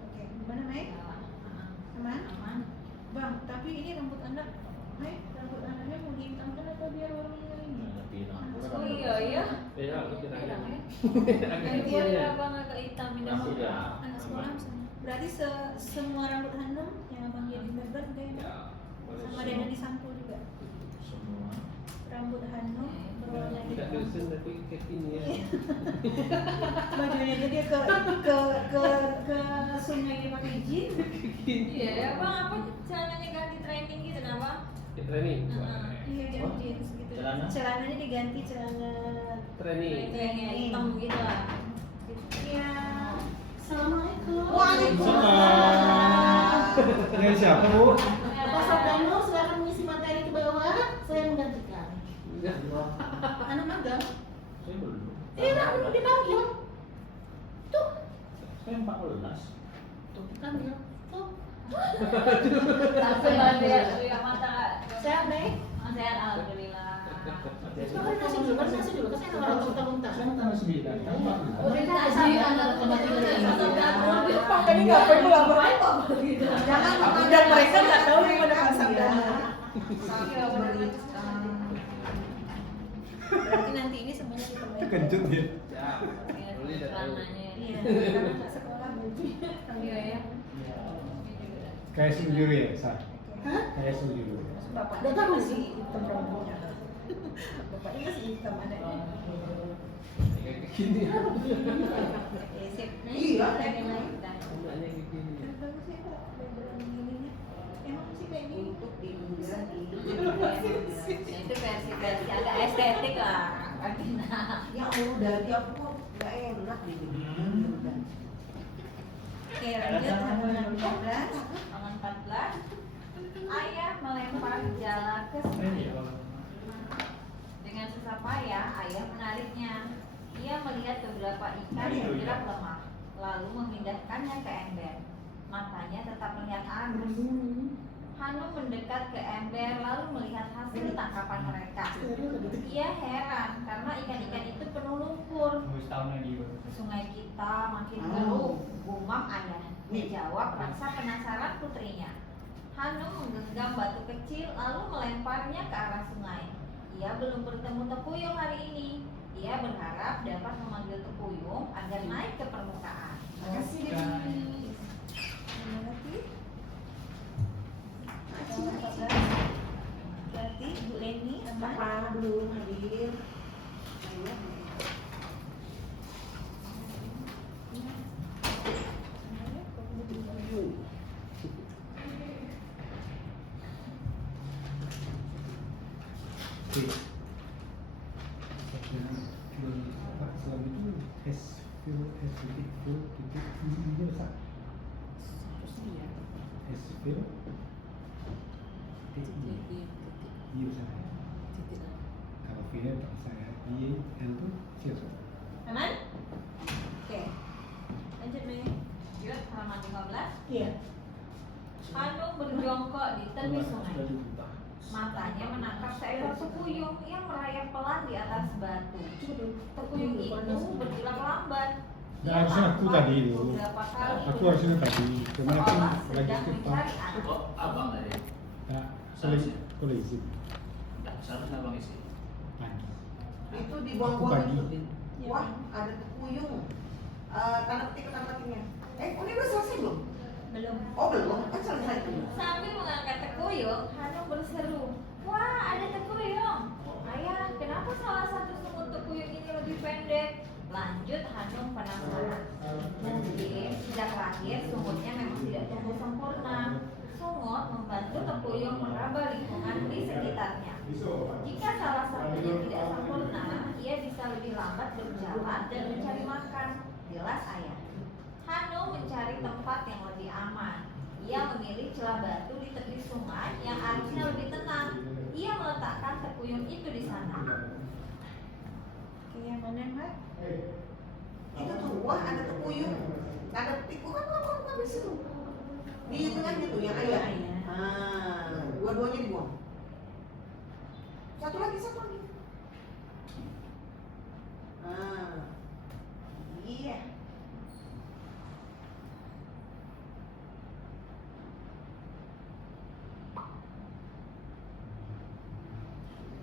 oke, gimana Mai? Aman? Bang, tapi ini rambut anak, Mai, rambut anaknya mau dihitamkan atau biar warnanya ini? Oh iya. Beda lebih Beda, lagi. ya. Dari warna abang agak hitam ini. Anak sekolah misalnya. Berarti semua rambut Hanum yang abang jadi beber kayaknya sama dengan disampul juga. Semua. Rambut Hanum berwarna Tidak hitam. dosen tapi kayak ini ya. Bajunya dia ke sungai dia pakai jeans. Iya ya bang, apa celananya ganti training gitu nah bang? Ke training. Iya, dia jeans gitu. Celana? Celananya diganti celana. Training. Training hitam gitu lah. Iya. Assalamualaikum. Dengan siapa, Bu? Pak Sabdano silakan mengisi materi ke bawah. Saya menggantikan. Anak magang. Saya belum. Iya, belum dipanggil. Tuh, Saya 14. tuh dipanggil. Tuh. Alhamdulillah mata. Sehat, Nek? Sehat alhamdulillah. Makan nasi dulu, kan saya orang muntah-muntah. Saya tanggal 9. Kamu 14. Udah kasih anak kemarin. Makanya ngapain lu lapor? Jangan Dan mereka nggak tahu yang mana pasang Iya. Iya, bener-bener. Berarti nanti ini semuanya diperbaiki. Kencet dia. Boleh dah tahu. Celananya ya. Iya, karena nggak sekolah baju. Iya ya. Kayak sujuru ya, Sa? Hah? Kayak sujuru. Bapaknya kan masih hitam rambutnya. Bapaknya masih hitam adanya. Kayak gini. Oke, sip. Iya. Yang lain. Anaknya kayak gini. Bagus sih Pak, background begininya. Emang sih kayak gini. Untuk dihindari. Ya, itu versi agak estetik lah. Artinya. Ya Allah, dari aku kok nggak enak gitu. Oke, lanjut halaman 14. Halaman 14. Ayah melempar jala ke sungai. Dengan susah payah, ayah menariknya. Ia melihat beberapa ikan yang bergerak lemah, lalu memindahkannya ke ember. Matanya tetap melihat arus. Hanum mendekat ke ember lalu melihat hasil tangkapan mereka. Ia heran karena ikan-ikan itu penuh lumpur. Sungai kita makin keruh, gumam ayah. Menjawab rasa penasaran putrinya. Hanum menggenggam batu kecil lalu melemparnya ke arah sungai. Ia belum bertemu Tekuyung hari ini. Ia berharap dapat memanggil Tekuyung agar naik ke permukaan. Makasih. Terima kasih. Halaman 14. Berarti Bu Leni aman. Apa belum hadir? Ayo. Oke. Selalu itu titik ini Sa? Fil titik iya Sa. Kalau filnya tak saya I L itu siapa? Aman? Oke. Lanjut Mei. Yuk, halaman 15. Iya. Hanum berjongkok di tepi sungai. Matanya menangkap seekor tekuyung yang merayap pelan di atas batu. Tekuyung itu bergerak lambat. Nah, harusnya aku tadi itu. Beberapa kali. Aku harusnya tadi, cuman aku seolah lagi sedang skip mencari anak. Oh, abang tadi. Nah, boleh izin Enggak, seharusnya abang isi. pagi. Itu Aku dibuang-buang pagi. itu. Wah, ada tekuyung. Tanda petiknya. Ini udah selesai belum? Belum. Oh belum, kan selesai tuh. Sambil mengangkat tekuyung, Hanum berseru, "Wah, ada tekuyung! Ayah, kenapa salah satu semut tekuyung ini lebih pendek?" Lanjut Hanum penasaran. Mungkin sejak lahir sumutnya memang tidak tumbuh sempurna. Sungut membantu tekuyung meraba lingkungan di sekitarnya. Jika salah satunya tidak sempurna, ia bisa lebih lambat berjalan dan mencari makan. Jelas ayah. Hanum mencari tempat yang lebih aman. Ia memilih celah batu di tepi sungai yang arusnya lebih tenang. Ia meletakkan tekuyung itu di sana. Oke, yang mana Mbak? Itu tuh, wah ada tekuyung. Ada petik, bukan di situ. Di tengahnya tuh yang ayah. Ayah. Dua-duanya dibuang. Satu lagi. Iya.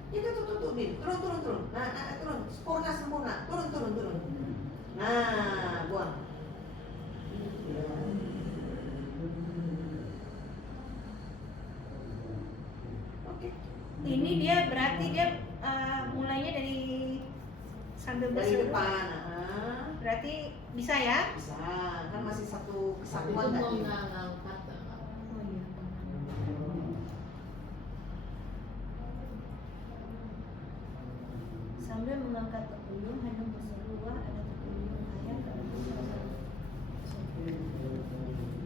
Itu tuh, Bin. Turun. Nah, turun. Sempurna. Turun. Nah, buang. Oke. Ini dia berarti dia mulainya dari sambil Dari berseru. depan. Berarti bisa ya? Bisa. Kan masih satu kesatuan tadi. ngangkat. Oh iya. Sambil mengangkat tekuyung, Hanum berseru, "Wah, ada tekuyung! Ayah kalau bisa."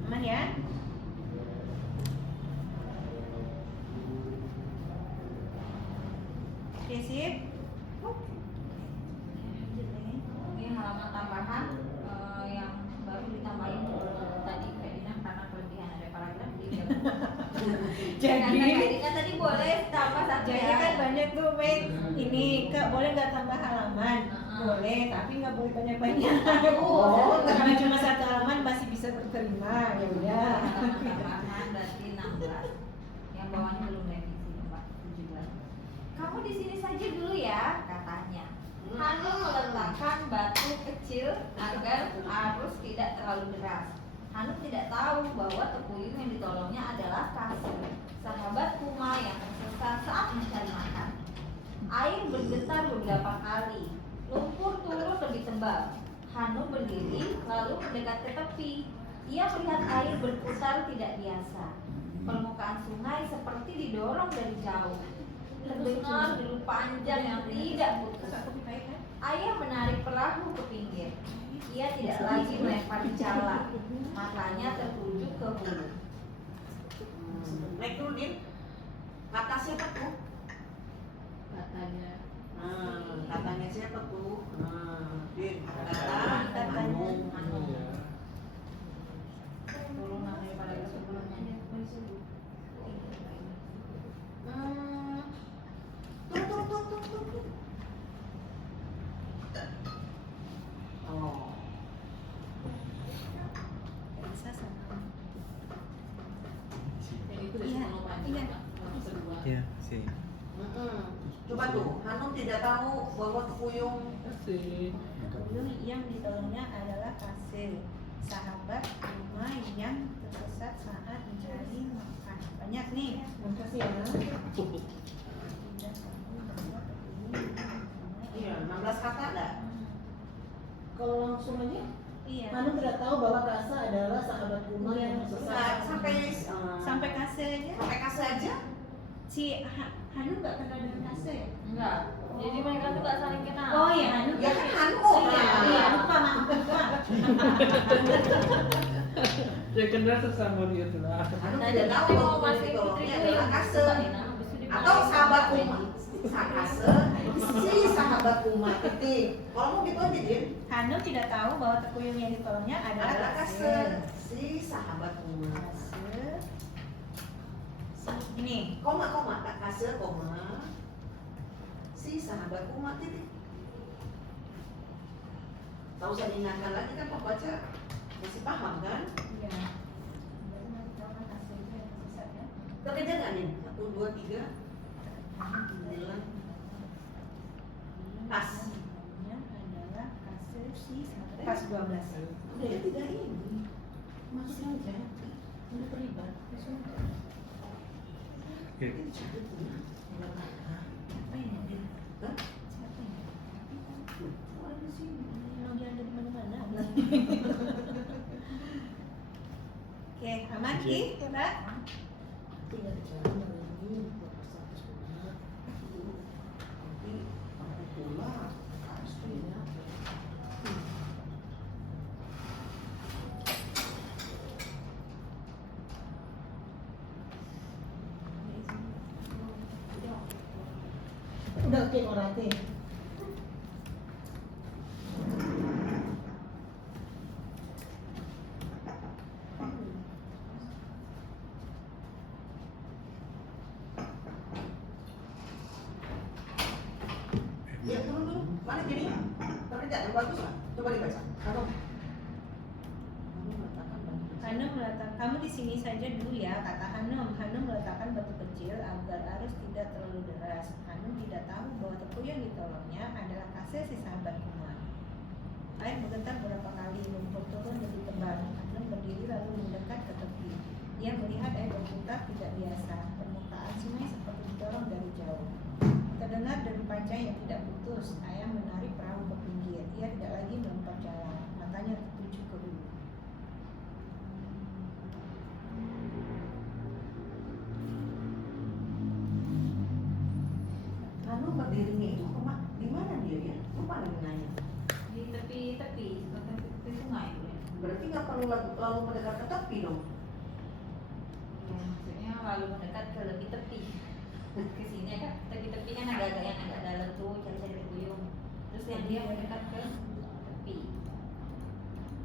Aman ya? Oke, sip. Lanjut nih. Ini halaman tambahan yang baru ditambahin tadi Kak Dina karena kelebihan ada paragraf di Jadi- Kak Dina tadi boleh tambah satu Jadi ya. kan banyak tuh, Mei. Ini Kak boleh nggak tambah halaman? Boleh, tapi nggak boleh banyak-banyak. Oh, karena cuma satu halaman masih bisa terterima, ya udah. Halaman tambahan di sini saja dulu ya, katanya. Hanum meletakkan batu kecil agar arus tidak terlalu deras. Hanum tidak tahu bahwa Tekuyung yang ditolongnya adalah Kasih, sahabat Kuma yang tersesat saat mencari makan. Air bergetar beberapa kali. Lumpur turun lebih tebal. Hanum berdiri lalu mendekat ke tepi. Ia melihat air berputar tidak biasa. Permukaan sungai seperti didorong dari jauh. Terdengar deru panjang yang tidak putus. Ayah menarik perahu ke pinggir. Ia tidak lagi melempar jala. Matanya tertuju ke hulu. Naik dulu, Din. Kata siapa tuh? Katanya Katanya siapa tuh? Din, kata Hanum. Iya. Turunan daripada sebelumnya. Tuh. Oh. Bisa sama. yang itu dari Iya, sebelum panjang iya. Kak, yang kedua. Ya, sih. Coba tuh, Hanum tidak tahu bahwa Tekuyung Kasih. Tekuyung yang ditolongnya adalah Kasih, sahabat Kuma yang tersesat saat mencari makan. Banyak nih. Makasih ya. iya 16 kata enggak? Kalau langsung aja, Iya. Hanum tidak tahu bahwa Kasa adalah sahabat Kuma yang Enggak, tersesat. Sampai Kasih aja. sampai kasih aja. Si Hanum nggak kenal dengan Kasih. Enggak. Jadi mereka tuh gak saling kenal. Oh iya, Hanum. Ya kan Hanum. Iya, lupa maaf. Ya kenal sesama dia tuh lah. Hanum Nah, tidak jadi tahu dia bahwa mau Tekuyung masih putri ditolongnya itu adalah yang kasih. habis itu dia Atau bilang, sahabat "Apa Kuma. ini?" Sakase, si sahabat Kuma titik. Kalau mau gitu aja, Din. Hanum tidak tahu bahwa Tekuyung yang ditolongnya adalah Adalah Kasih. Kase, si sahabat Kuma. Kasih. Ini. Koma, tak Kase, koma. Si sahabat Kuma titik. Tak usah diingatkan lagi kan pembaca masih paham kan? Iya. Berarti nanti tahu kan Kasih itu yang tersesat ya. Kekejar nggak nih? 1, 2, 3, 9. Pas. Namanya adalah Kasih si sahabat. Pas 12. Udah ya 3 ini. Masuk aja. Udah terlibat. Ya. Apa ini? Din? Hah? Siapa ini? Oh, ada sini. Lagi ada di mana-mana. Oke, aman Ki, coba. Tinggal jalan lagi. Tapi pakai pula. Pasti ya. Udah oke berarti. Ya, dulu. Mana jadi? Pekerjaan yang bagus lah. Coba dibaca. Hanum. Hanum meletakkan batu kecil. Hanum meletakkan, kamu di sini saja dulu ya, kata Hanum. Hanum meletakkan batu kecil agar arus tidak terlalu deras. Hanum tidak tahu bahwa Tekuyung yang ditolongnya adalah Kasih si sahabat Kuma. Air bergetar beberapa kali, lumpur turun lebih tebal. Hanum berdiri lalu mendekat ke tepi. Ia melihat air berputar tidak biasa. Permukaan sungai seperti didorong dari jauh. Terdengar deru panjang yang tidak putus. Ayah menarik perahu ke pinggir. Ia tidak lagi melempar jalan. Matanya tertuju ke hulu. Hanum berdirinya itu di mana dia ya? Lupa namanya. Di tepi sungai Bu, ya. Berarti nggak perlu lalu mendekat ke tepi dong. Ya, maksudnya lalu mendekat ke lebih tepi. Ke sini kan tepi-tepi kan agak-agak yang agak dalam tuh cari-cari Tekuyung. Terus yang dia mendekat ke tepi.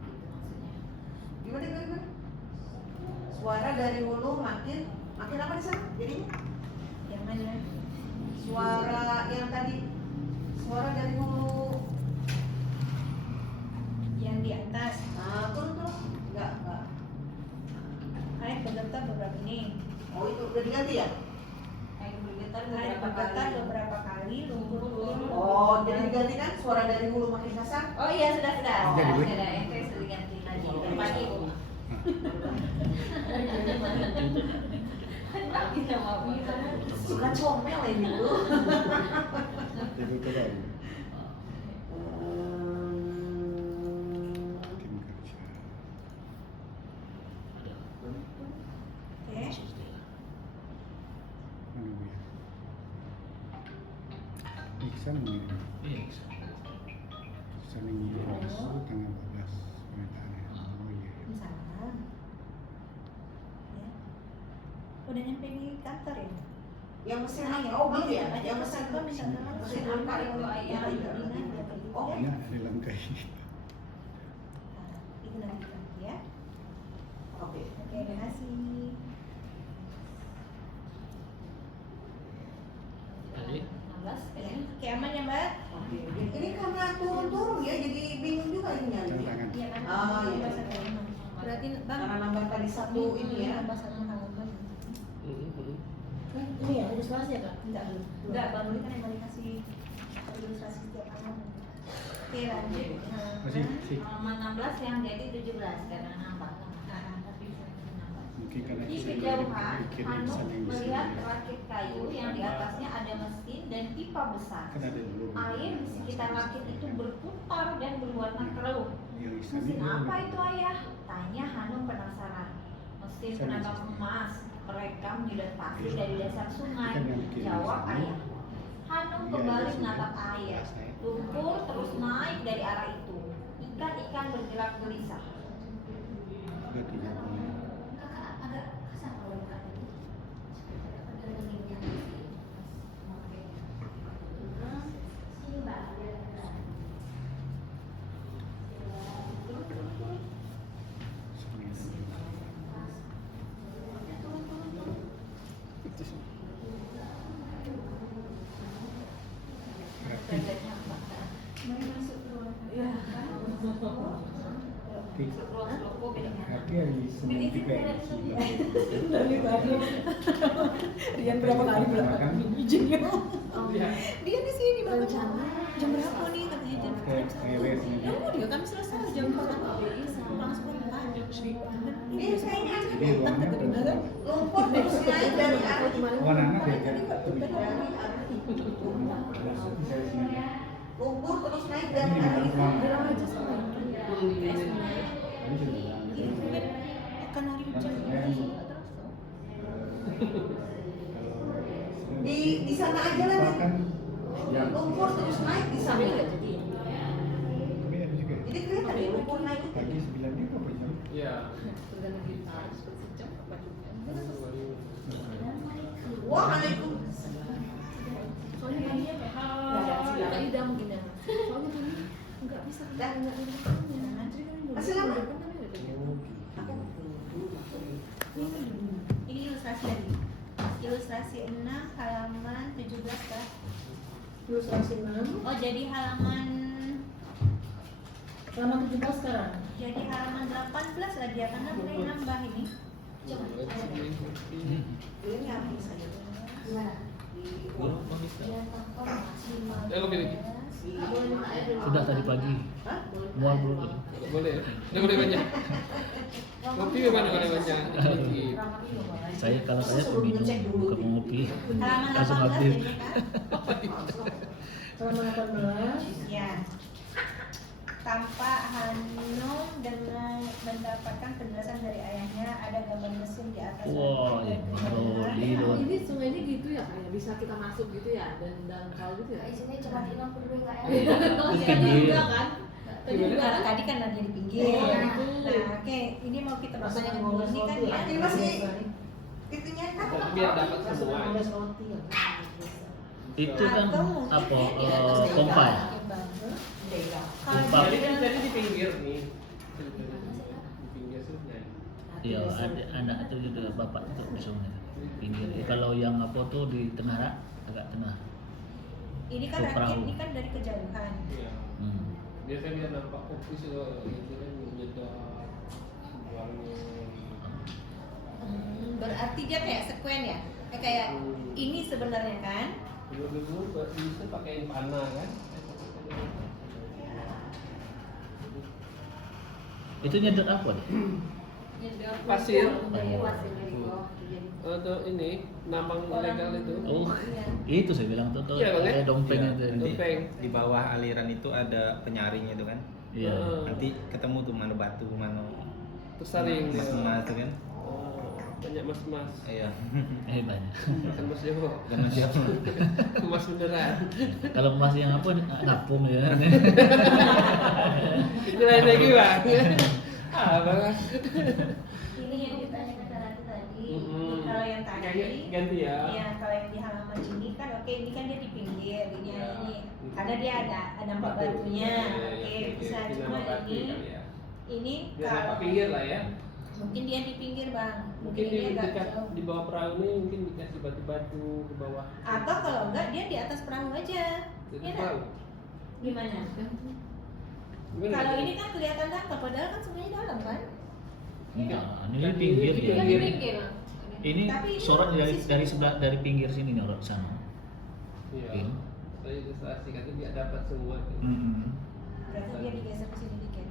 Gitu maksudnya. Gimana? Suara dari hulu makin apa di sana? Jadinya Yang mana? suara yang tadi. Suara dari hulu. Yang di atas. Nah, turun. Enggak. Air bergetar beberapa ini. Oh, itu udah diganti ya? Air bergetar Air beberapa bergetar kali. beberapa kali. kali lumpur turun. Oh, jadi digantikan suara dari hulu makin kasar. Oh iya sudah. Jadi, Bu. Sudah ente sudah diganti lagi. Pagi Bu. Lagi sama Bu. Suka comel ini Bu. Itu terlalu. Hmm, Tim kerja. Ada. Oke. Khusus dia. Mana Bu ya? Iksan mengirim. Iya. Iksan mengirim itu tanggal 14 permintaannya. Oh iya. Misalkan. Ya. Udah nyampe di kantor ya? yang mesin Nah, apa? ya. Oh, gitu ya. Ada Yang mesin apa misalkan mesin ada apa itu ayam. Oh, Ini ada dalam kayak Nah, itu nanti ya. oke. Oke, terima kasih. Tadi 16 Ya. kayaknya. Oke, aman ya Mbak? Oke. Ini karena turun-turun ya, jadi bingung juga ini tanda nyari. tangan. Iya kan? Ah, iya. Nambah satu halaman. Berarti Bang Karena nambah tadi satu ini ya. nambah satu halaman. Ini ya, ilustrasi ya Kak? Enggak belum. Enggak, Bang Ruli kan yang mau dikasih ilustrasi setiap halaman. Oke, lanjut. Masih, sih. Halaman 16 yang jadi 17 karena nambah. Mungkin karena Di Iksan kejauhan, bikin Hanum Iksan yang bisa melihat dia. rakit kayu yang di atasnya ada mesin dan pipa besar. Kan ada dulu. Air di sekitar rakit itu berputar dan berwarna keruh. Yang Iksan Mesin ini apa itu ayah? Tanya Hanum penasaran. Mesin penambang emas, merekam jidat pasir dari dasar sungai. Jawab ayah. Hanum kembali menatap air. Lumpur terus naik dari arah itu. Ikan-ikan bergerak gelisah. Sudah 30. Agak kasar kalau bukan itu. Ada linknya. Ini Mbak. Mari masuk ke ruang. Iya. Oke. Ruang loko bedanya. Tapi hari Senin juga ya. Dari tadi. Rian berapa kali bilang Makan. izinnya? Dia di sini Bang. Jam berapa nih katanya jam Oke, kayak lesnya. Ya udah kami selesai jam 4 langsung lanjut sih. Ini kayaknya Jadi ruangnya udah lumpur terus naik dari arah warna anak ya kan? lumpur terus naik Ini dari di arah dalam itu. ruang. Ini kan akan hari hujan. Di sana aja lah nih. Kan ya. Lumpur terus naik di sana. Tapi ada juga. Jadi kelihatan ya lumpur naik. Pagi 9 itu apa jam? Iya. Waalaikum. Soalnya dia nggak ida mungkin ya. Soalnya tadi nggak bisa Dan ngantri masih lama? Oh, gitu. Ini ilustrasi lagi. Ilustrasi 6 halaman 17 Kak. Ilustrasi 6. Oh, jadi halaman 17 sekarang. jadi halaman 18 lagi ya karena mulai nambah ini. Ini apa saya? Gimana? Sudah tadi pagi. Hah? Mual belum? Boleh. Udah boleh banyak. Kopi gimana boleh banyak? Kalau saya minum bukan mau ngopi. Halaman Langsung 18 habis. jadi Kak. Halaman 18. Ya. Tanpa Hanum dengan mendapatkan penjelasan dari ayahnya, ada gambar mesin di atas. Wah, dan Lilo, kemudian- Lilo. ini sungai ini gitu ya kayak bisa kita masuk gitu ya dan kalau gitu ya. Isinya cuma 50 ya. Oh Terus iya pinggir. juga kan. Tadi juga Karena kan. tadi kan lagi di pinggir. Oh, Nah, gitu. oke, ini mau kita Rasanya bahas ngobrol ini kan roti ya. Ini masih itunya kan? Biar dapat semua. Ngobrol roti ya. Itu kan Atau mungkin apa? di atas Pompa ya? Kalau Pompa. Jadi di pinggir nih. Di pinggir sungai. Iya, ada anak itu juga bapak itu di sungai pinggir. Kalau yang apa tuh di tengah agak tengah. ini kan Ke perahu. rakit ini kan dari kejauhan. Iya. Hmm. Biasanya dia nampak kopi sih itu kan nyedak wangi. Berarti dia kayak sekuen ya? Kayak ini sebenarnya kan. Dulu bisa pakai panah kan. Itu nyedot apa deh? Pasir. Pasir. Atau ini nambang ilegal itu. Oh, itu saya bilang tuh Iya, Bang, ya? kayak dompeng Iya. itu. Dompeng. Di bawah aliran itu ada penyaring itu kan. Iya. Nanti ketemu tuh mana batu, mana Tersaring dia. emas tuh kan. Oh, banyak mas-mas. Iya. Banyak. Bukan mas Jawa. Karena siapa? Mas beneran. Kalau emas yang apa ngapung ya. Itu lain lagi bang. Bang. Ini yang ditanyakan Ratu tadi. Mm-mm. Kalau yang tadi Ganti ya. Iya, kalau yang di halaman ini kan oke, ini kan dia di pinggir ini Ya. ini. Karena dia ada nampak batunya. Oke, bisa Di cuma nama batu ini kali ya. ini Dia nampak pinggir lah ya. mungkin dia di pinggir, Bang. Mungkin dia di agak dekat jauh. di bawah perahu ini mungkin dikasih batu-batu ke bawah. Atau kalau enggak dia di atas perahu aja. Jadi Iya perahu. Gimana? Gimana Kalau gitu? ini kan kelihatan dangkal, padahal kan sebenarnya dalam kan? Enggak, ini pinggir Ini dia. pinggir. Pinggir. Ini Tapi ini sorot dari posisi- sebelah dari pinggir sini nyorot sana. Iya. Ini. Saya ilustrasi kan biar dapat semua. Berarti dia digeser ke sini dikit.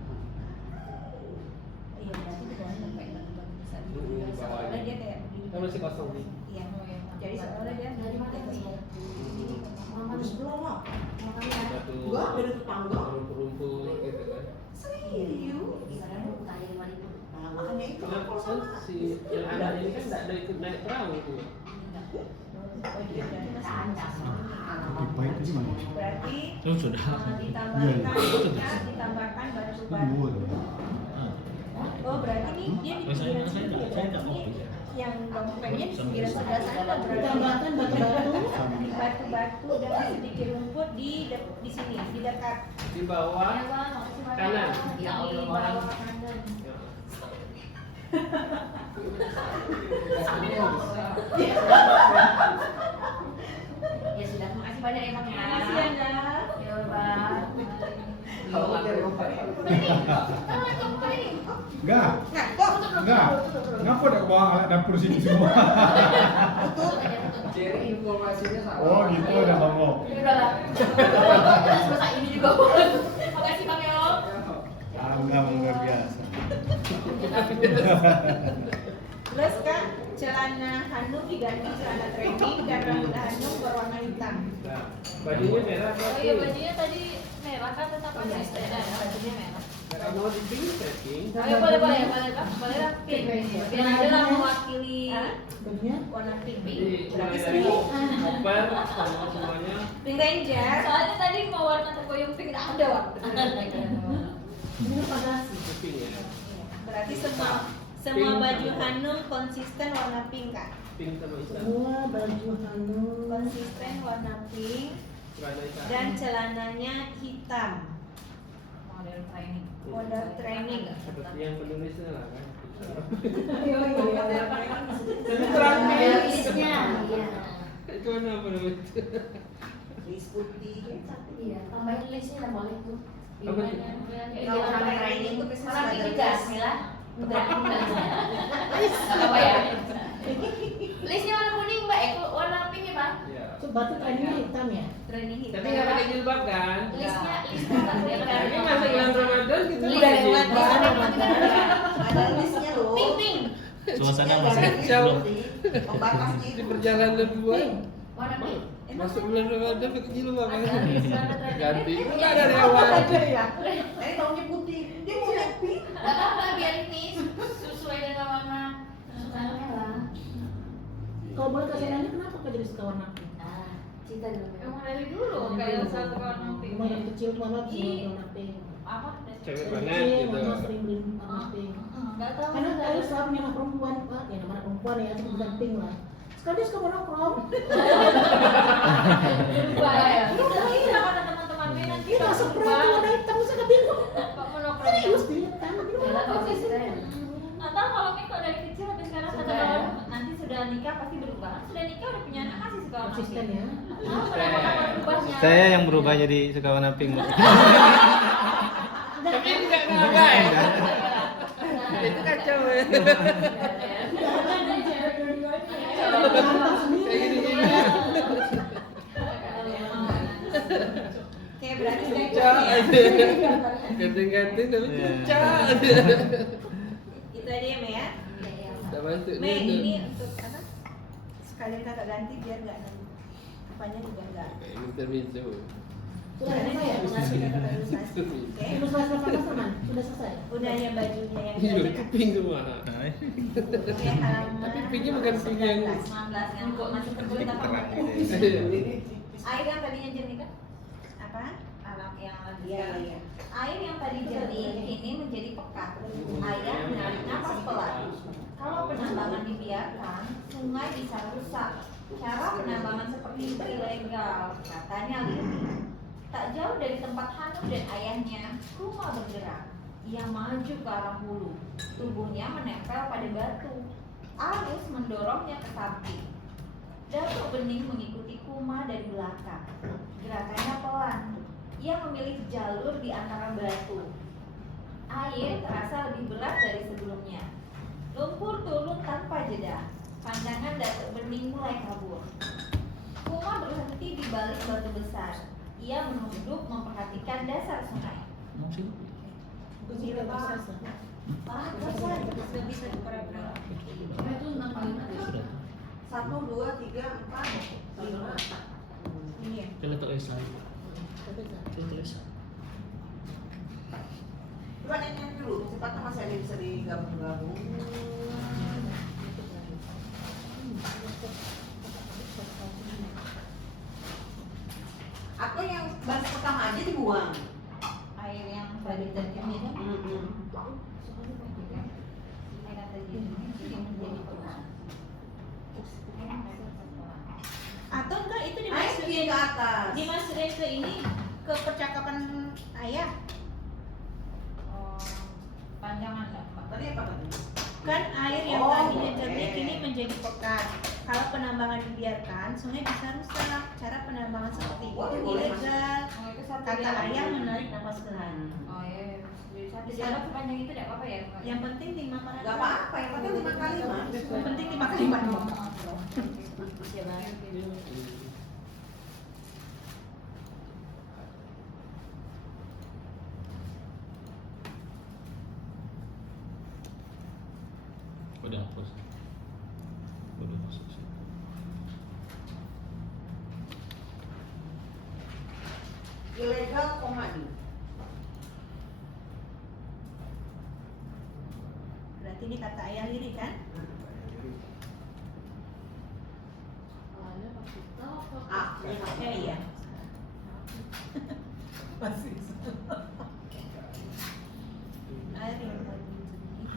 Iya, berarti di bawahnya sampai batu-batu besar. Di bawahnya. Seolah dia kayak begini. Kan masih kosong nih. Iya. Jadi seolah dia Dari mana di atas nih? bawah. Di sebelah lah. Makanya Batu. Enggak, dari tetangga. Rumput-rumput gitu kan. Serius? ibaratnya mau tanya di mana itu. Nah, makanya itu Karena kalau kan sama si yang ada ini kan tidak ada ikut naik perahu tuh. Oh, dia berarti masih Pipa itu gimana? Berarti Oh, sudah. ditambahkan Itu batu-batu. dua tuh. Oh, berarti nih dia di Oh, saya pinggiran saya sini. enggak Berarti ngopi. yang dompetnya di pinggiran sebelah sana berarti Tambahkan batu-batu. di batu-batu dan sedikit rumput di sini, di dekat Di bawah kanan. Ya di Allah bawah orang. kanan. Ya sudah, makasih banyak ya Bang ya. Makasih ya, Nda. Ya Bang. Kalau pakai rumput. Enggak. Enggak. Kenapa ada bawa alat dapur sini semua? Jadi informasinya salah. Oh gitu ada Bang Om. Ya udahlah. Terus masa ini juga. Makasih Bang ya. Alhamdulillah luar biasa. Terus Kak, celana Hanum diganti celana training dan rambut Hanum berwarna hitam. Nah, bajunya merah Oh berarti. iya, bajunya tadi merah kan tetap konsisten ya, bajunya merah. Kalau mau di pink setting. Oh iya, boleh lah, pink. Biar ada lah mewakili Bajunya Warna pink. Jadi mulai Berarti dari semua. koper sama semuanya. Pink Ranger. Soalnya tadi mau warna terkoyong pink, nggak ada warna. ini pagasi. Di pink ya. Berarti semua Pink baju sama- Hanum konsisten warna pink Kak. Pink sama hitam. Semua baju Hanum. Konsisten warna pink Celana hitam. dan celananya hitam. Model training. Model training. Seperti yang penulisnya lah kan. Iya, Jadi terang Ada pink. listnya. Iya. Itu mana penulis? list putih. Iya, tambahin listnya lah boleh tuh. Apa tuh? Kalau warna training itu biasanya Warna sudah pink ada gas, listnya. Mila. Enggak, apa ya? Listnya warna kuning, Mbak. Warna pink ya, Pak? Iya. So, berarti kainnya hitam ya? Training hitam. Tapi nggak pakai jilbab kan? Listnya Pak. Dia kan Ini masuk bulan Ramadan kita List pakai lewat, jilbab. Ada listnya loh. Pink, pink. Suasana Listnya masih ada belum. pembatasnya Di itu. perjalanan buat Warna pink. masuk bulan Ramadan pakai jilbab kan? Ada list warna training. Ganti. Enggak ada lewat. Ada ya. Ini tahunnya putih. Dia mau pink. Gak apa-apa, biar ini sesuai dengan warna kesukaannya lah. Kalau boleh kasih nanya kenapa kau jadi suka warna pink? Nah, cerita dulu. Emang dari dulu kayak satu warna pink. Cuma dari kecil tuh mama bisa Ih. warna pink. Apa? Cewek Dari banget kecil gitu. mama sering beli warna pink. Nggak tahu. Karena saya selalu punya anak perempuan, Pak. Ya namanya perempuan ya, itu bukan pink lah. Sekarang dia suka warna prom. Berubah ya. Iya, kata teman-teman gue nanti Dia masuk prom tuh warna hitam, saya bingung. Kok monokrom? Serius dia hitam, ini Yalah, warna kok pink. keren. Atau kalau Mik kalau dari kecil sampai sekarang kata Suka, orang ya? nanti sudah nikah pasti berubah. Sudah nikah udah punya anak masih suka warna Konsisten pink. ya. Tahu kenapa berubahnya? Saya yang berubah jadi suka warna pink. Tapi tidak ngagai. Itu kacau ya. Gampang sendiri. Kayak gini-gini. Ganti-ganti tapi Iya. cicak. Itu aja ya, Mei ya. Udah masuk Mei, nih. ini untuk apa? Sekalian kakak ganti biar nggak nanti apanya juga nggak. Ini terbisu. Sudah selesai ya? Ilustrasi kakak ilustrasi. Oke. Ilustrasi apa Saman? Sudah selesai? Udah yang bajunya yang Iya, diajarkan. itu pink semua. Oke, halaman. Tapi pinknya bukan pink yang 19 yang kok masih terkulit apa Terang enggak? gitu ya. Air yang tadinya jernih kan? Apa? Anak yang lagi Iya, sekarang. iya. Air yang tadi jernih kini menjadi pekat. Ayah menarik napas pelan. Kalau penambangan dibiarkan, sungai bisa rusak. Cara penambangan seperti itu ilegal, katanya Lili. Tak jauh dari tempat Hanum dan ayahnya, Kuma bergerak. Ia maju ke arah hulu. Tubuhnya menempel pada batu. Arus mendorongnya ke samping. Datuk Bening mengikuti Kuma dari belakang. Gerakannya pelan. Ia memilih jalur di antara batu. Air terasa lebih berat dari sebelumnya. Lumpur turun tanpa jeda. Pandangan Datuk Bening mulai kabur. Kuma berhenti di balik batu besar. Ia menunduk memperhatikan dasar sungai. Ini lebih selesai. Ah, Sudah bisa dipera-pera. Itu 65 ya? 1, 2, 3, 4, 5. Ini ya. Kita tulis lagi. Kita tulis. Coba nyanyi dulu, cepatnya masih ada yang bisa digabung-gabung. Atau yang baris pertama aja dibuang. air yang tadi terjadi kan? Mm-mm. Air yang terjadi jadi menjadi pekat. Atau enggak itu Ayo dimasukin ke atas. dimasukin ke ini ke percakapan ayah. Oh, panjangan enggak, Mbak? Tadi apa tadi? Kan air yang Oh, tadinya oke. jernih kini menjadi pekat. Kalau penambangan dibiarkan, sungai bisa rusak. Cara penambangan seperti itu Boleh, boleh, ilegal. Oh, itu satu Kata ya. ayah menarik napas pelan. Oh iya, jadi satu jalan sepanjang itu tidak apa-apa ya? Mbak? Yang penting 5 paragraf. Gak apa-apa, yang penting 5 kalimat. Yang penting 5 kalimat. Iya, Bang. Udah hapus. Udah masuk sih. Ilegal koma di. Berarti ini kata ayah lirik kan? Soalnya pas kita Ah, Ya iya. Masih. Air yang tadi jernih.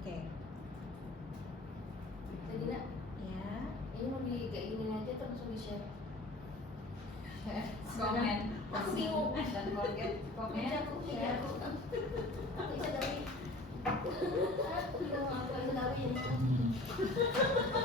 Oke. jadi nak Ya. ini mau di kayak gini aja terus langsung di share. Komen. Aku bingung. Dan komen. Komen. Aku bisa dari aku bingung aku bisa dari ini.